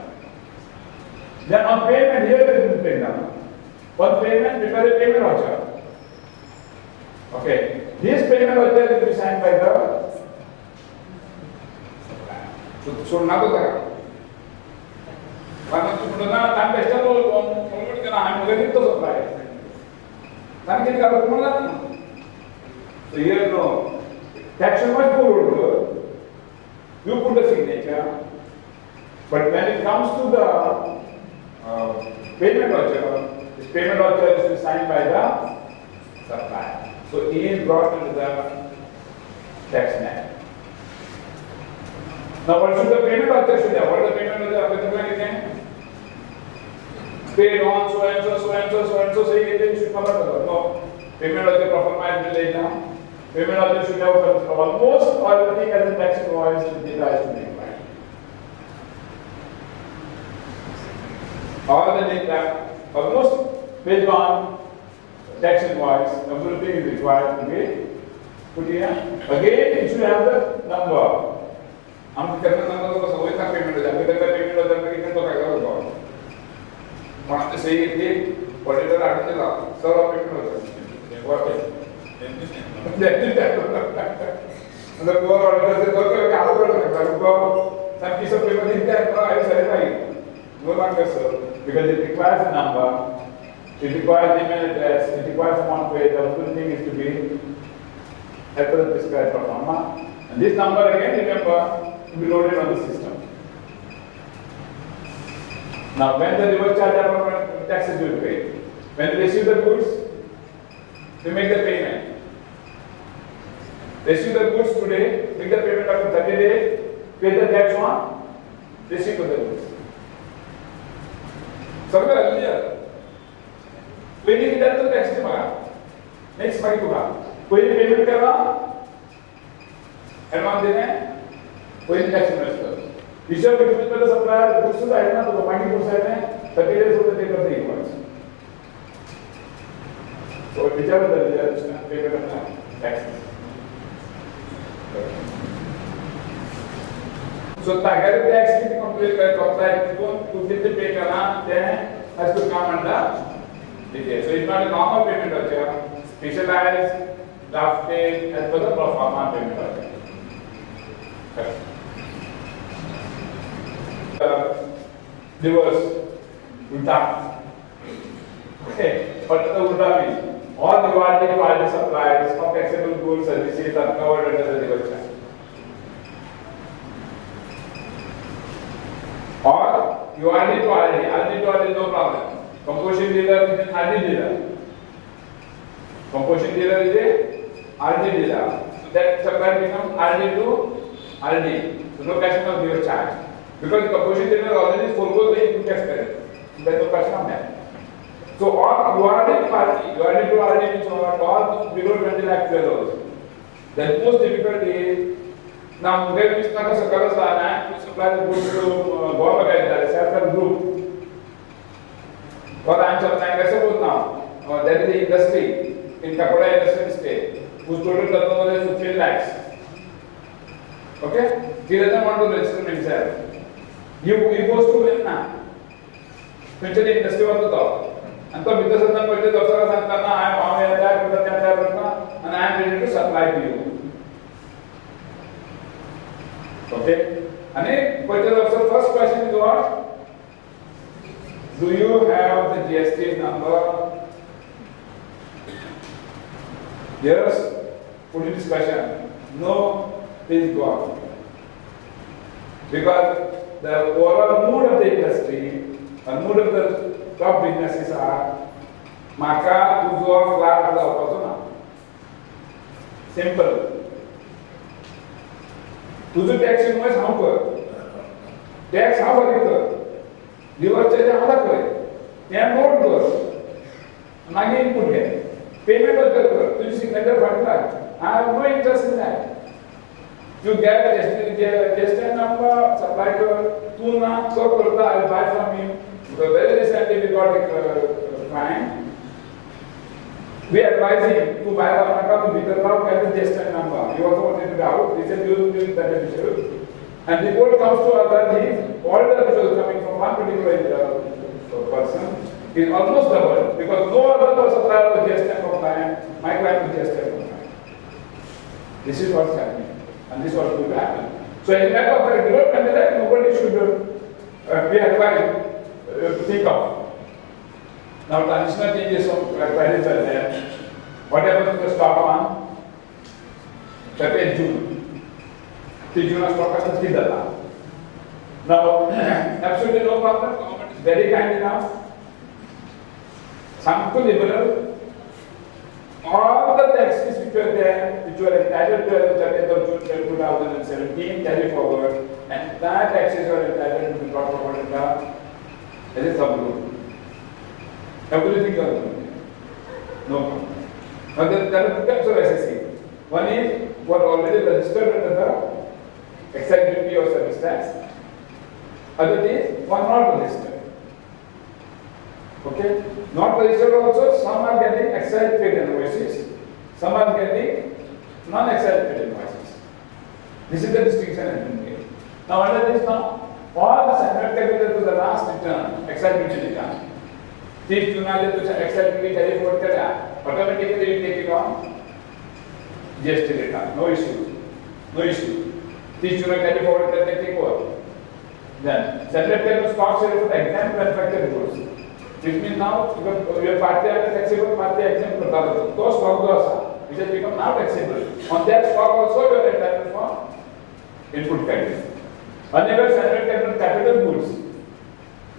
Then on payment, here there is a payment. For payment, prepare a payment voucher. Okay. This payment voucher will be signed by the supplier. सोडणार होता का कारण तुम्हाला time बेस्टर already केला आहे मुले निघतो supply कारण किती करत तुम्हाला so here no tax must go over you put the signature but when it comes to the payment voucher this payment voucher is signed by the supplier so he is brought into the tax net. Now what should the payment voucher should have? What is the payment voucher applicable again? Paid on so and so, so and so, so and so, say it should cover the no. Payment voucher performance will lay down. Payment voucher should have almost everything as a tax invoice to be charged to the client. All the data, almost based on tax invoice, everything is required to be put here. Again, it should have the number. हम करना number तो सवय था payment हो जाए तो payment हो जाए कि तो क्या होगा वहाँ से सही थी ऑडिटर आगे चला सब पेमेंट हो जाए वाटे मतलब वो ऑडिटर से तो क्या हाल कर सकता है उनको सब किसी पेमेंट नहीं किया तो ऐसा है भाई no longer so because it requires a number it requires email address it requires amount paid the whole thing is to be as per the prescribed performa and this number again remember to be loaded on the system. Now, when the reverse charge appointment taxes will be paid, when they receive the goods, we make the payment. Receive the goods today, make the payment after 30 days, pay the tax on receipt of the goods. समझ लिया? कोई नहीं किया तो tax नहीं मांगा, next मांगी होगा. कोई नहीं पेमेंट कर रहा, एडवांस देना है. कोई नहीं टैक्स इन्वेस्टर विषय पे कुछ पहले सप्लायर गुड्स तो है ना तो माइंड गुड्स है ना 30 डेज होते पे करते ही बस तो विचार कर लिया उसने पे करना टैक्स सो तागर टैक्स की कंप्लीट कर सप्लायर को टू कितने पे करना then has to come under देखिए so it's not a normal payment अच्छा specialised drafted as per the proforma payment अच्छा reverse ulta okay what the ulta means all the quality supplies of taxable goods and services are covered under the reverse charge or you are to already no problem composition dealer is an RD dealer composition dealer is a RD dealer so that supplier becomes RD to RD so no question of reverse charge because the composition dealer already foregoes the income tax credit. So that's the question of that. So all URD party, URD to RD means all below 20 lakh fellows. The most difficult is now there is not a Sakala Sana to supply the goods to government that is self-help group. Or I am supplying, let's suppose now there is the industry in Kapoda industry state whose total turnover is 15 lakhs. Okay? He doesn't want to register himself. You goes to win na. Eventually industry was the top. And so because of that, the doctor said, I am on that, and I am ready to supply to you. Okay? And then, first question is what? Do you have the GST number? Yes? Put in discussion. No, please go on. Because the overall mood of the industry, the mood of the top businesses are maka tuzo flat the opposite. Simple. Tuzo tax invoice how कर? Tax how करेगा? Reverse charge how करे? यहाँ note कर. मांगे input है. Payment कर कर. तुझे signature फटला. I have no interest in that. You get a just number, supply to Tuna, so Kurta, I'll buy from him. So very recently we got a client. We advise him to buy the Anaka to be the crowd get the just number. He also wanted to be out. He said, you is beneficial. And the report comes to us that all the results coming from one particular person is almost double because no other supplier was just compliant. My client was just compliant. This is what's happening. And this was going to happen. So in matter of fact, development that nobody should be required to think of. Now transitional changes of prices are there. What happens to the stock on 30th June? The June stock has still done. Now, absolutely no problem. Government is very kind enough. Some to liberal. All the taxes which were there, which were entitled to the 30th of June 2017, carry forward, and that taxes were entitled to be brought forward in the as a sub-group. Everything else. No problem. Now there are two types of SSC. One is what already registered under the excise duty or service tax. Other is one not registered. Okay? Not registered also, some are getting excise paid invoices, some are getting non-excise paid invoices. This is the distinction has been made. Now under this now, all the standard capital to the last return, excise duty return. This Junale to excise duty carry forward, automatically you take it on GST return, no issue. No issue. This Junale carry forward, they take over. Then, standard capital stocks are for the exempt manufactured goods. Which means now, your party are taxable, party exempt for those stock which has become now taxable. On that stock also you are entitled for input capital. Whenever standard capital goods,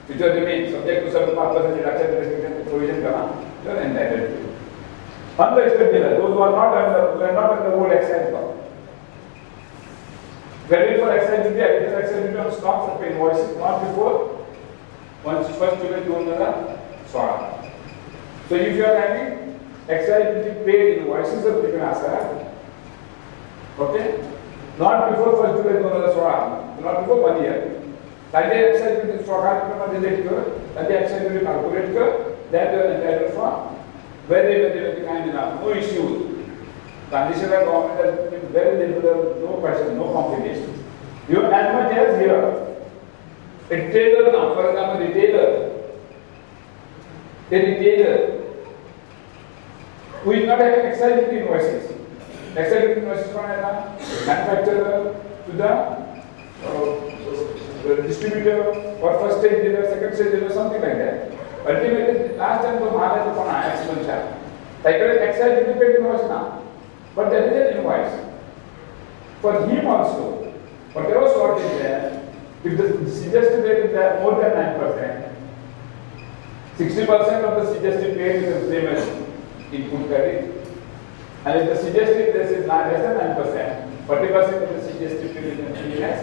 which are remain subject to certain purpose reduction restriction provision, you are entitled to. Unregistered dealer, those who are not under the old excise law. Credit for excise duty, additional excise duty on stocks and pay invoices, not before once first you will do another swap. So if you are having excise duty paid invoices of the okay, not before first you will do another swap, not before 1 year. That the excise duty swap that the excise duty calculate that you are entitled for very kind enough, no issue. Transitional government has been very liberal, no question, no complications. You as much as here. A retailer now, for example, a retailer who is not having excise duty invoices. Excise duty invoices from the manufacturer to the distributor or first stage dealer, second stage dealer, something like that. Ultimately, last time the Maharaj upon expenditure. Excise duty paid invoice now. But there is an invoice. For him also, whatever stock is there, if the suggested rate is there more than 9%, 60% of the suggested rate is the same as input credit. And if the suggested rate is less than 9%, 40% of the suggested rate is the same as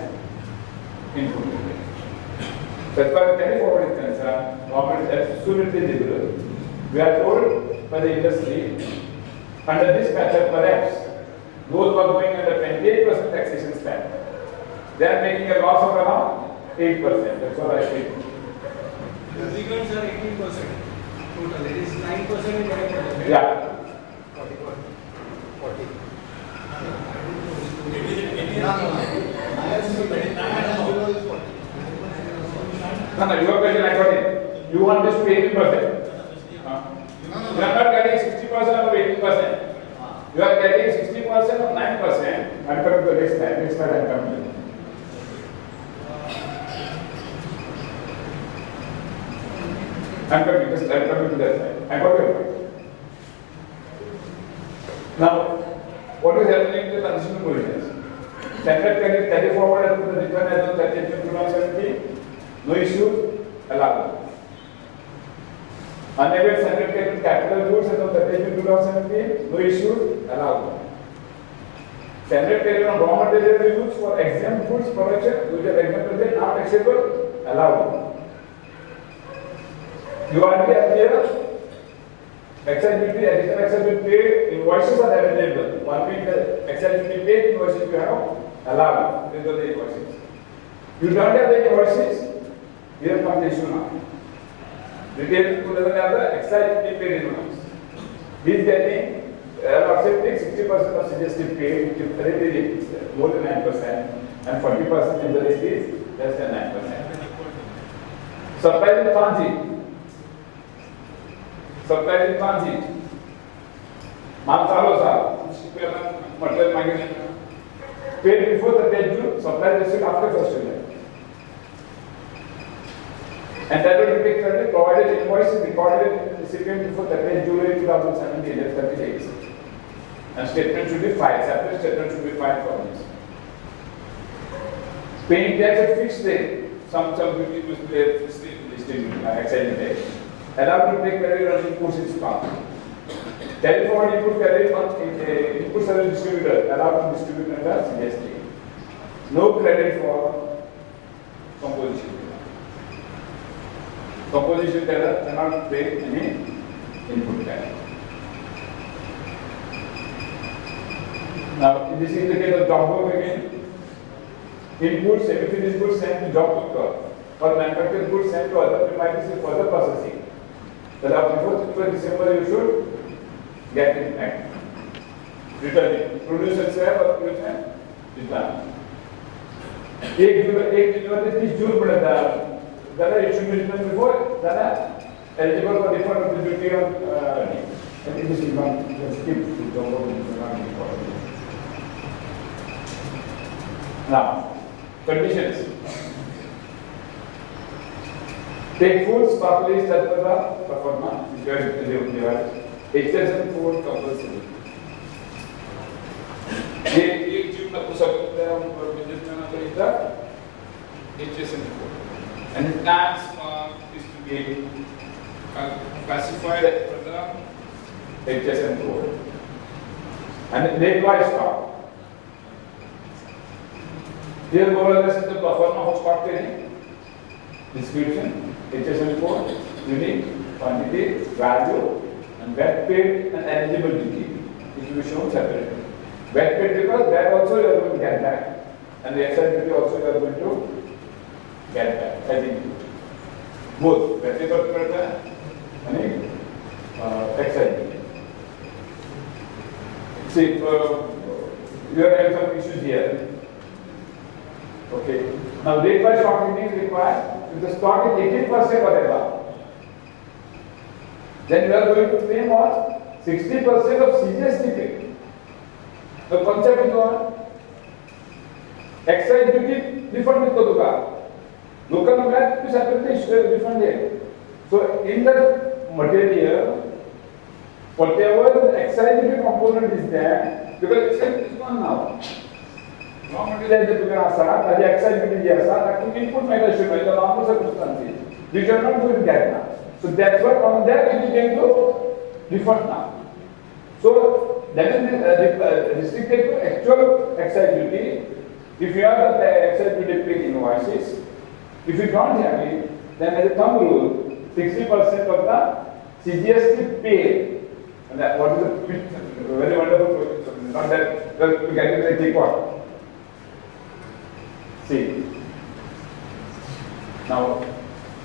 input credit. So as far as carry forward is concerned, government is absolutely liberal. We are told by the industry, under this method perhaps, those who are going under 28% taxation stamp, they are making a loss of around 8%. That's what I think. The returns are 18% total. It is 9% in direct. Yeah. 40. No, your question I got it. You want this to be 18%. You are not getting 60% or 18%. You are getting 60% or 9%. I'm coming to the next slide. Next slide I'm coming to. I'm coming to that slide. I got your point. Now, what is happening in the transitional provisions? Standard credit carry forward as the return as on 30th June 2017. No issue, allowed. Unable standard credit capital goods as on 30th June 2017. No issue, allowed. Standard credit on raw material use for exempt goods production, which are exempt not taxable, allowed. You are here, excise duty, additional excise duty paid, invoices are available. One week the excise duty paid invoices you have allowed. These are the invoices. You don't have the invoices, here comes the issue now. Retail to the excise duty paid invoice. He is getting accepting 60% of suggested paid, if the rate is more than 9%, and 40% if the rate is less than 9%. Supply in transit. Supply in transit. माल चालू था, material मांगे paid before 30th June, supply received after 1st July. And that will be credit provided invoice is recorded in recipient before 30th July 2017, that's 30 days. And statement should be filed, separate statement should be filed for this. Paying tax at fixed rate, some duty was paid listed excise tax. Allowed to take credit on inputs in stock. Telephone input credit on input service distributor, allowed to distribute under CST. No credit for composition. Composition teller cannot pay any input tax. Now, this is the case of job work again. Input, semi-finished goods sent to job worker or manufactured goods sent to other premises for further processing. That before December you should get it back. Return it. Producer share or producer return. 1 January 30 June पड़ता that it should be written before that eligible for refund of the duty on I think this is not skip the job of the now conditions take foods properly as per the performance which are divided excess food compulsory एक जीव में कुछ सकते हैं और विद्युत में ना करेगा excess food. And the tax is to be classified as the HSN code. And rate wise stock. Here more or less the performance of stock trading. Description, HSN code, unit, quantity, value, and VAT paid and eligibility. It will be shown separately. VAT paid because that also you are going to get back. And the excise duty also you are going to get back, I think both VAT and excise. See, you are having some issues here. Okay. Now, rate by stock is required. If the stock is 18% whatever, then you are going to pay more 60% of CGST pay. The concept is on excise duty refund with Koduka. Local VAT is separately refunded. So in the material, whatever excise duty component is there, because excise is gone now. Raw material is the excise duty is that input matter should be the normal circumstances, which are not going to get now. So that's what on that it is going to refund now. So that is restricted to actual excise duty. If you have the excise duty paid invoices, if you don't have it, then as a thumb rule, 60% of the CGST paid. And that what is a very wonderful process. Not that we get it like teapot. See. Now,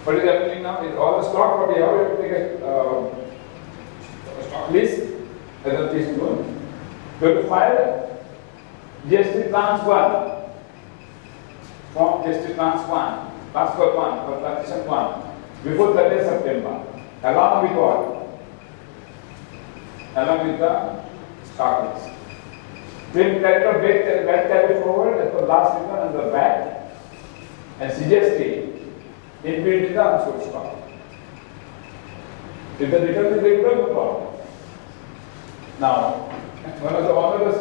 what is happening now is all the stock what we have, we have to take a stock list as of this note. We have to file GST transfer from GST transfer 1 or transition 1 before 30th September, along with what? Along with the stock list. Claim character VAT carry forward as per last return and the VAT and CGST inbuilt in the unsold stock. If the return is regular, no problem. Now, one of the onerous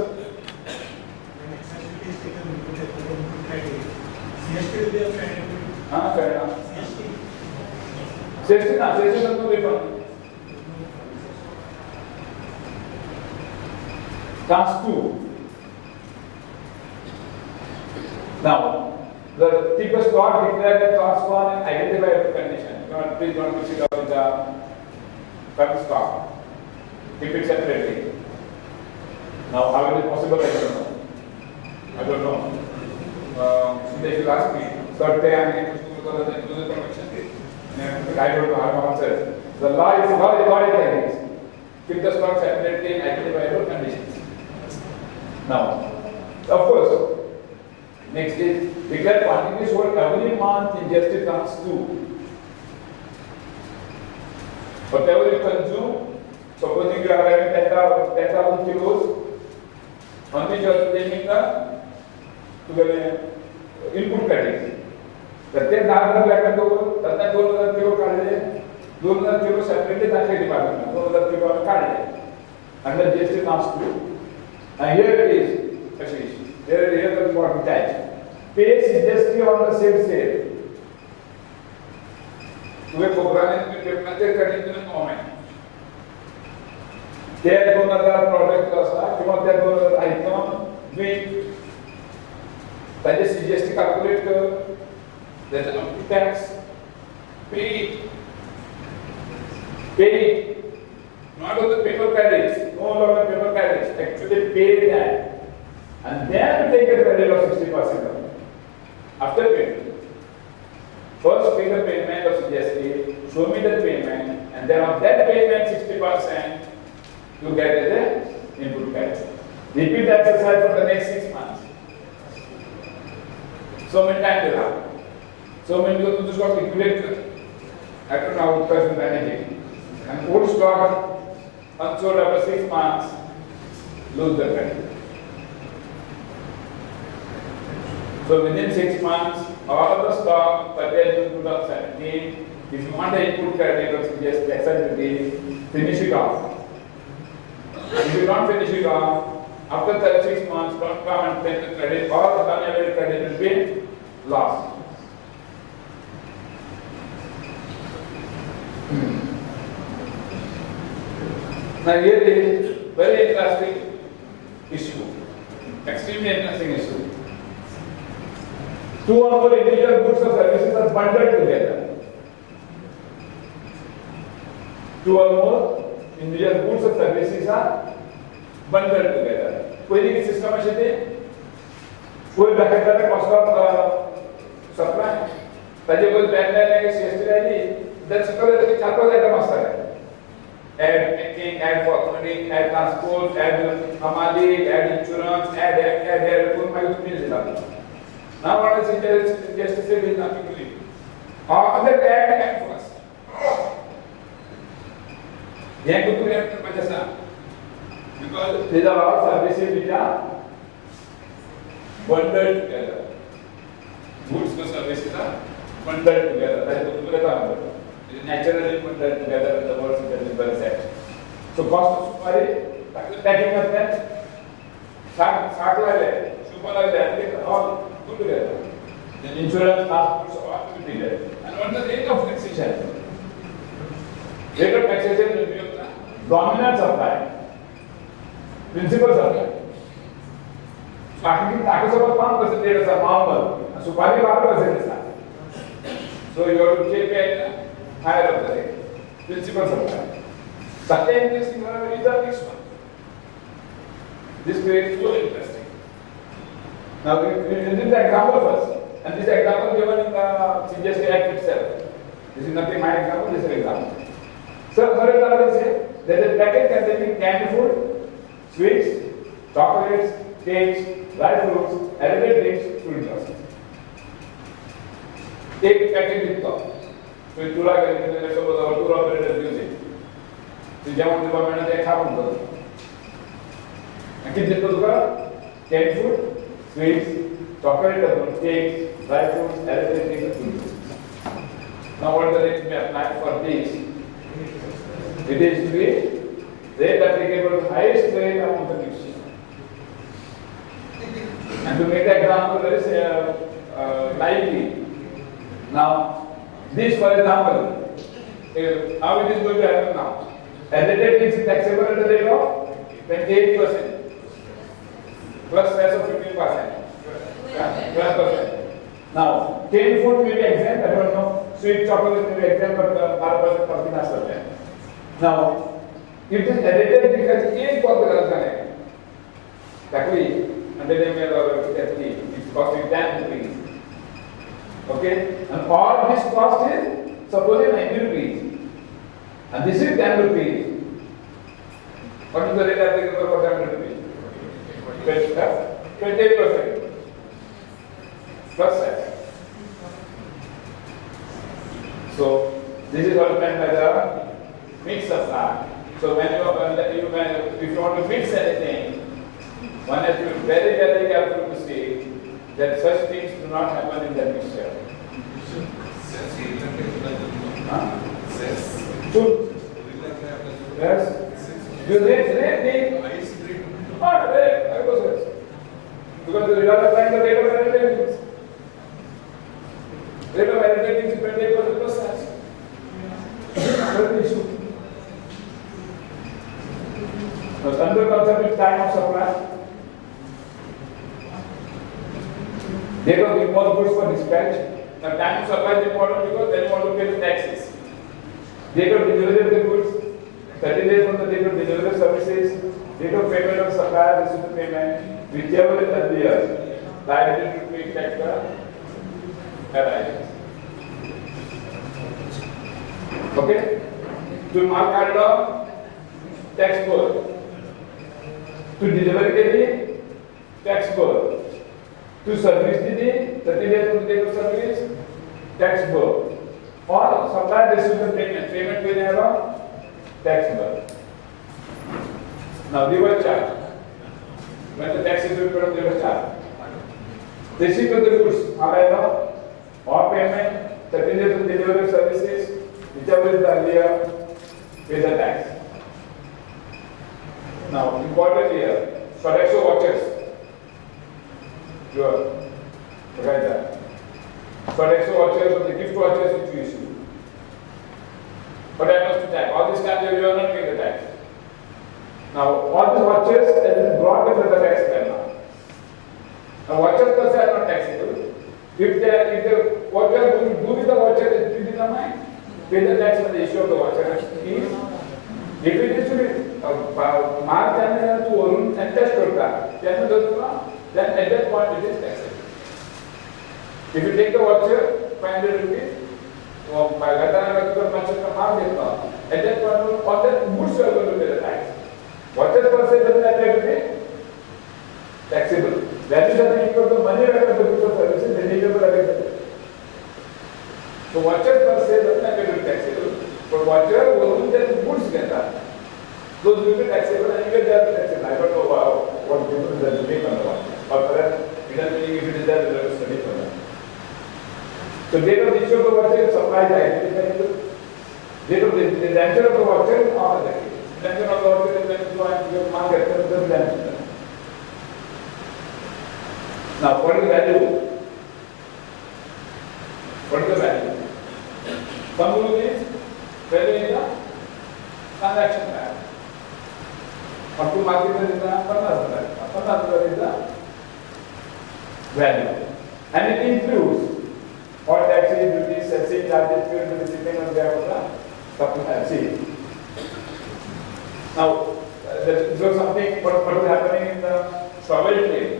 fair enough. CST does no refund. Task 2. Now, the cheapest stock declared the task 1 and identify every condition. Please don't mix it up with the current stock. Keep it separately. Now, how is it possible? I don't know. If you ask me, third day I am able to do the conviction. I don't know how to answer. The law is how it is. Keep the stock separately and identifiable conditions. Now, of course, next is declare quantities sold every month in GST trans 2. Whatever you consume, supposing you are having 10,000 kilos, on which you are claiming the तुगेले input काढले प्रत्येक 10,000 लाखांतून त्यांना 2,000 kilo काढले 2,000 kilo separately दाखले department 2,000 kilo आम्ही काढले under GST norms too. And here it is, Ashish. Here the important catch. Pays GST on the same sale. तुम्ही programming पेमेंटचे condition comment त्या 2,000 प्रोडक्ट असा किंवा त्या 2,000 आयटम विथ त्याचे सीजीएसटी कॅल्क्युलेट कर त्याचा tax pay not on the paper carriage, no longer paper carriage, actually pay that and then take a credit of 60% after payment. First pay the payment of GST, show me the payment and then on that payment 60% you get as a input carriage. Repeat the exercise for the next 6 months. So many times you have. So many people just got liquidated. I don't know how to person managing. And old stock unsold after 6 months lose the credit. So within 6 months, all of the stock purchased in 2017, if you want the input credit or just accept finish it off. If you don't finish it off, after 36 months, don't come and claim the credit, all the unavailable credit will be lost. Now here is very interesting issue, extremely interesting issue. Two or more individual goods or services are bundled together. Two or more individual goods or services are bundled together. कोई भी system असे ते कोई bracket ला cost of supply त्याचे कोई brand line आहे CST line दर शिकवले तर 4-5 आयटम असतात. Add packing, add forwarding, add transport, add hamali, add insurance, add कोण माहिती तुम्ही देतात. Now what is it just to say is nothing to it. All the add first. Yeah, go to add purchase because these are all services which are bundled together. Goods and services are bundled together. That is what naturally bundled together with the words in the liberal set. So cost of supari, packing of that, start like super like that, all put together. Then insurance, transport, so all to be there. And what is the rate of taxation? Rate of taxation will be of the dominant supply, principal supply. Starting tax of 1% is a normal, supari 1% is that. So you have to take it higher of the rate, principal supply. Second interesting one is the next one. This creates so interesting. Now we will use the example first, and this example given in the CGST Act itself. This is nothing my example, this is an example. So for example, say there is a packet containing canned food, sweets, chocolates, cakes, dry fruits, added drinks, fruit juices. Take packet with top. So tour operators use it. So যেমন ডিপার্টমেন্টে দেখা বন্ধ কি যেত তোরা canned food, sweets, chocolate, cakes, dry fruits, everything is food. Now what is the rate we apply for this? It is the rate applicable to highest rate among the mixture. And to make the example very lively. Now this, for example, how it is going to happen now? Added is taxable at the rate of 28% plus cess of 15%. 12%. Now, canned food may be exempt, I don't know, sweet chocolate may be exempt, but 12% something has to Now, if it is added because एक बहुत गलत है, ताकि 100 ml or 50, it's costing 10 rupees. Okay, and all this cost is supposing 90 rupees, and this is 10 rupees. What is the rate applicable for 10 rupees? 28% plus tax. So this is what meant by the mix supply. So when if you want to mix anything, one has to be very, very careful to see that such things do not happen in the mixture. Huh? True. Yes. You read. Not read. I was yes. Because you are applying the rate of analytics. Rate of analytics is 28% plus tax. What is the issue? The another concept is time of supply. Date of import goods for dispatch. Now time of supply is important because then you want to pay the taxes. Date of delivery of the goods, 30 days from the date of delivery of services, date of payment of supplier, receipt of payment, whichever is earlier, liability to pay tax arises. Okay? To mark card tax code. To deliver के लिए tax code. To service के लिए 30 days from the date of service tax code. और supplier receipt of payment पे जाएगा tax code. Now reverse charge. When the tax is paid on reverse charge. Receipt of the goods आएगा और payment 30 days of delivery of services whichever is earlier pay the tax. Now, important here, Sodexo watches. Your right there. Sodexo watches or the gift watches which you issue. What happens to tax? All this time you are not paying the tax. Now, all these watches have been brought under the tax plan now. Now, watches per se are not taxable. What we are going to do with the watches is keep in the mind. Pay the tax on the issue of the watches. If it is to be marked and to own and test then at that point it is taxable. If you take the watcher, 500 rupees, at that point on that goods you are going to pay the tax. Watches per se doesn't have to be taxable. That is the equal to money of the goods or services eligible available. So watches per se doesn't have to be taxable. But watcher will get goods get that. Those will be taxable and you get that taxable. I don't know what difference that will make on the watch. Or perhaps it doesn't mean if it is there, we have to study for that. So date of issue of the watcher supply is identified. Date of the redemption of the watcher is on the date. Redemption of the watcher is when you market the redemption. Now what is the value? What is the value? Some rule is value is the transaction value. Up to market is the 50,000 is the value. And it includes all taxes, duties, cessation charges, paid to the recipient on behalf of the supply. Now, there is something what is happening in the shovel trade.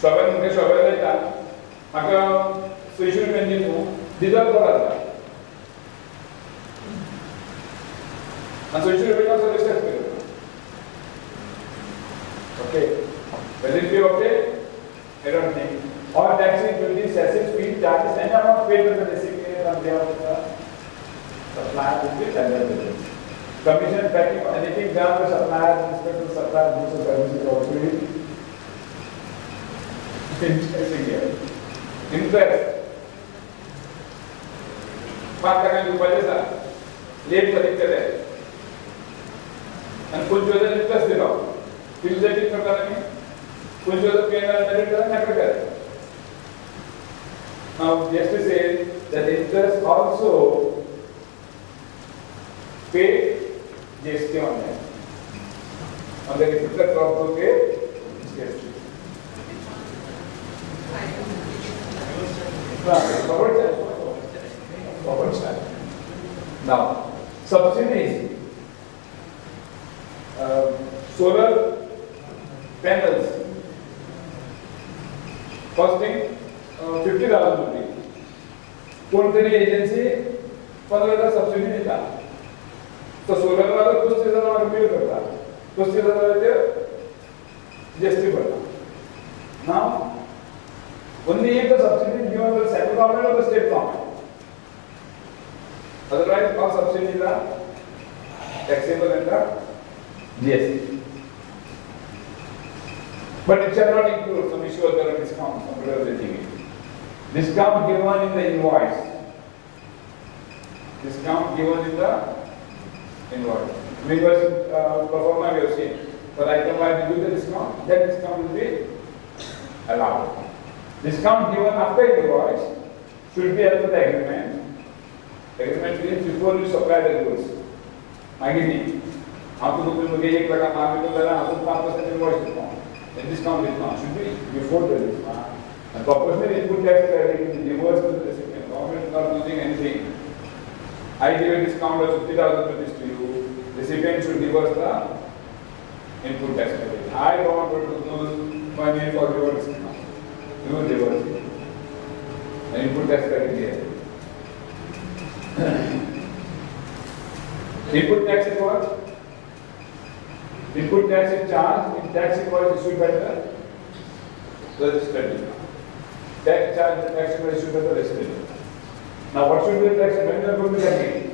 Shovel is done. So you should continue. These are all. And so it should become a research period. Okay. Will it be okay? I don't think. All taxes, duties, cessation, fee, charges, any amount paid to the recipient on behalf of the supplier will be tendered. Commission packing, anything done to suppliers, respect to supplier, goods or services also will be interesting here. Interest. बात करने के ऊपर जैसा late correct करे and कुछ जो है interest दे रहा हूँ फिर लेट करता नहीं कुछ जो है पेनल लेट करता नहीं करे now justice says that interest also pay GST on that on the interest also pay GST now subsidies solar panels costing 50,000 rupees. कोणतरी एजन्सी 15,000 सबसिडी देता तो सोलर वाला 35,000 रुपये करता 35,000 ते जीएसटी भरता now only if the subsidy is given to the central government or the state government. Otherwise, all subsidies are taxable under GST. But it shall not include some issue of the discount, some taking. Discount given in the invoice. Discount given in the invoice. Invoice performer we have seen. For item Y we give the discount, that discount will be allowed. Discount given after invoice should be as per the agreement. Agreement means before you supply the goods. Agreement. आपको तो मुझे 1 लाख माल में तो लगा आपको 5% invoice discount. And discount should be before the discount. And proportional input tax credit is reversed to the recipient. Government is not losing anything. I give a discount of 50,000 rupees to you. Recipient should reverse the input tax credit. I don't want to lose money for your discount. You will reverse it. The input tax credit here. Input tax is what? Input tax is charged in tax invoice issued by the registered. Tax charge, the tax invoice issued by the registered. Now, what should be the tax when you are going to get it?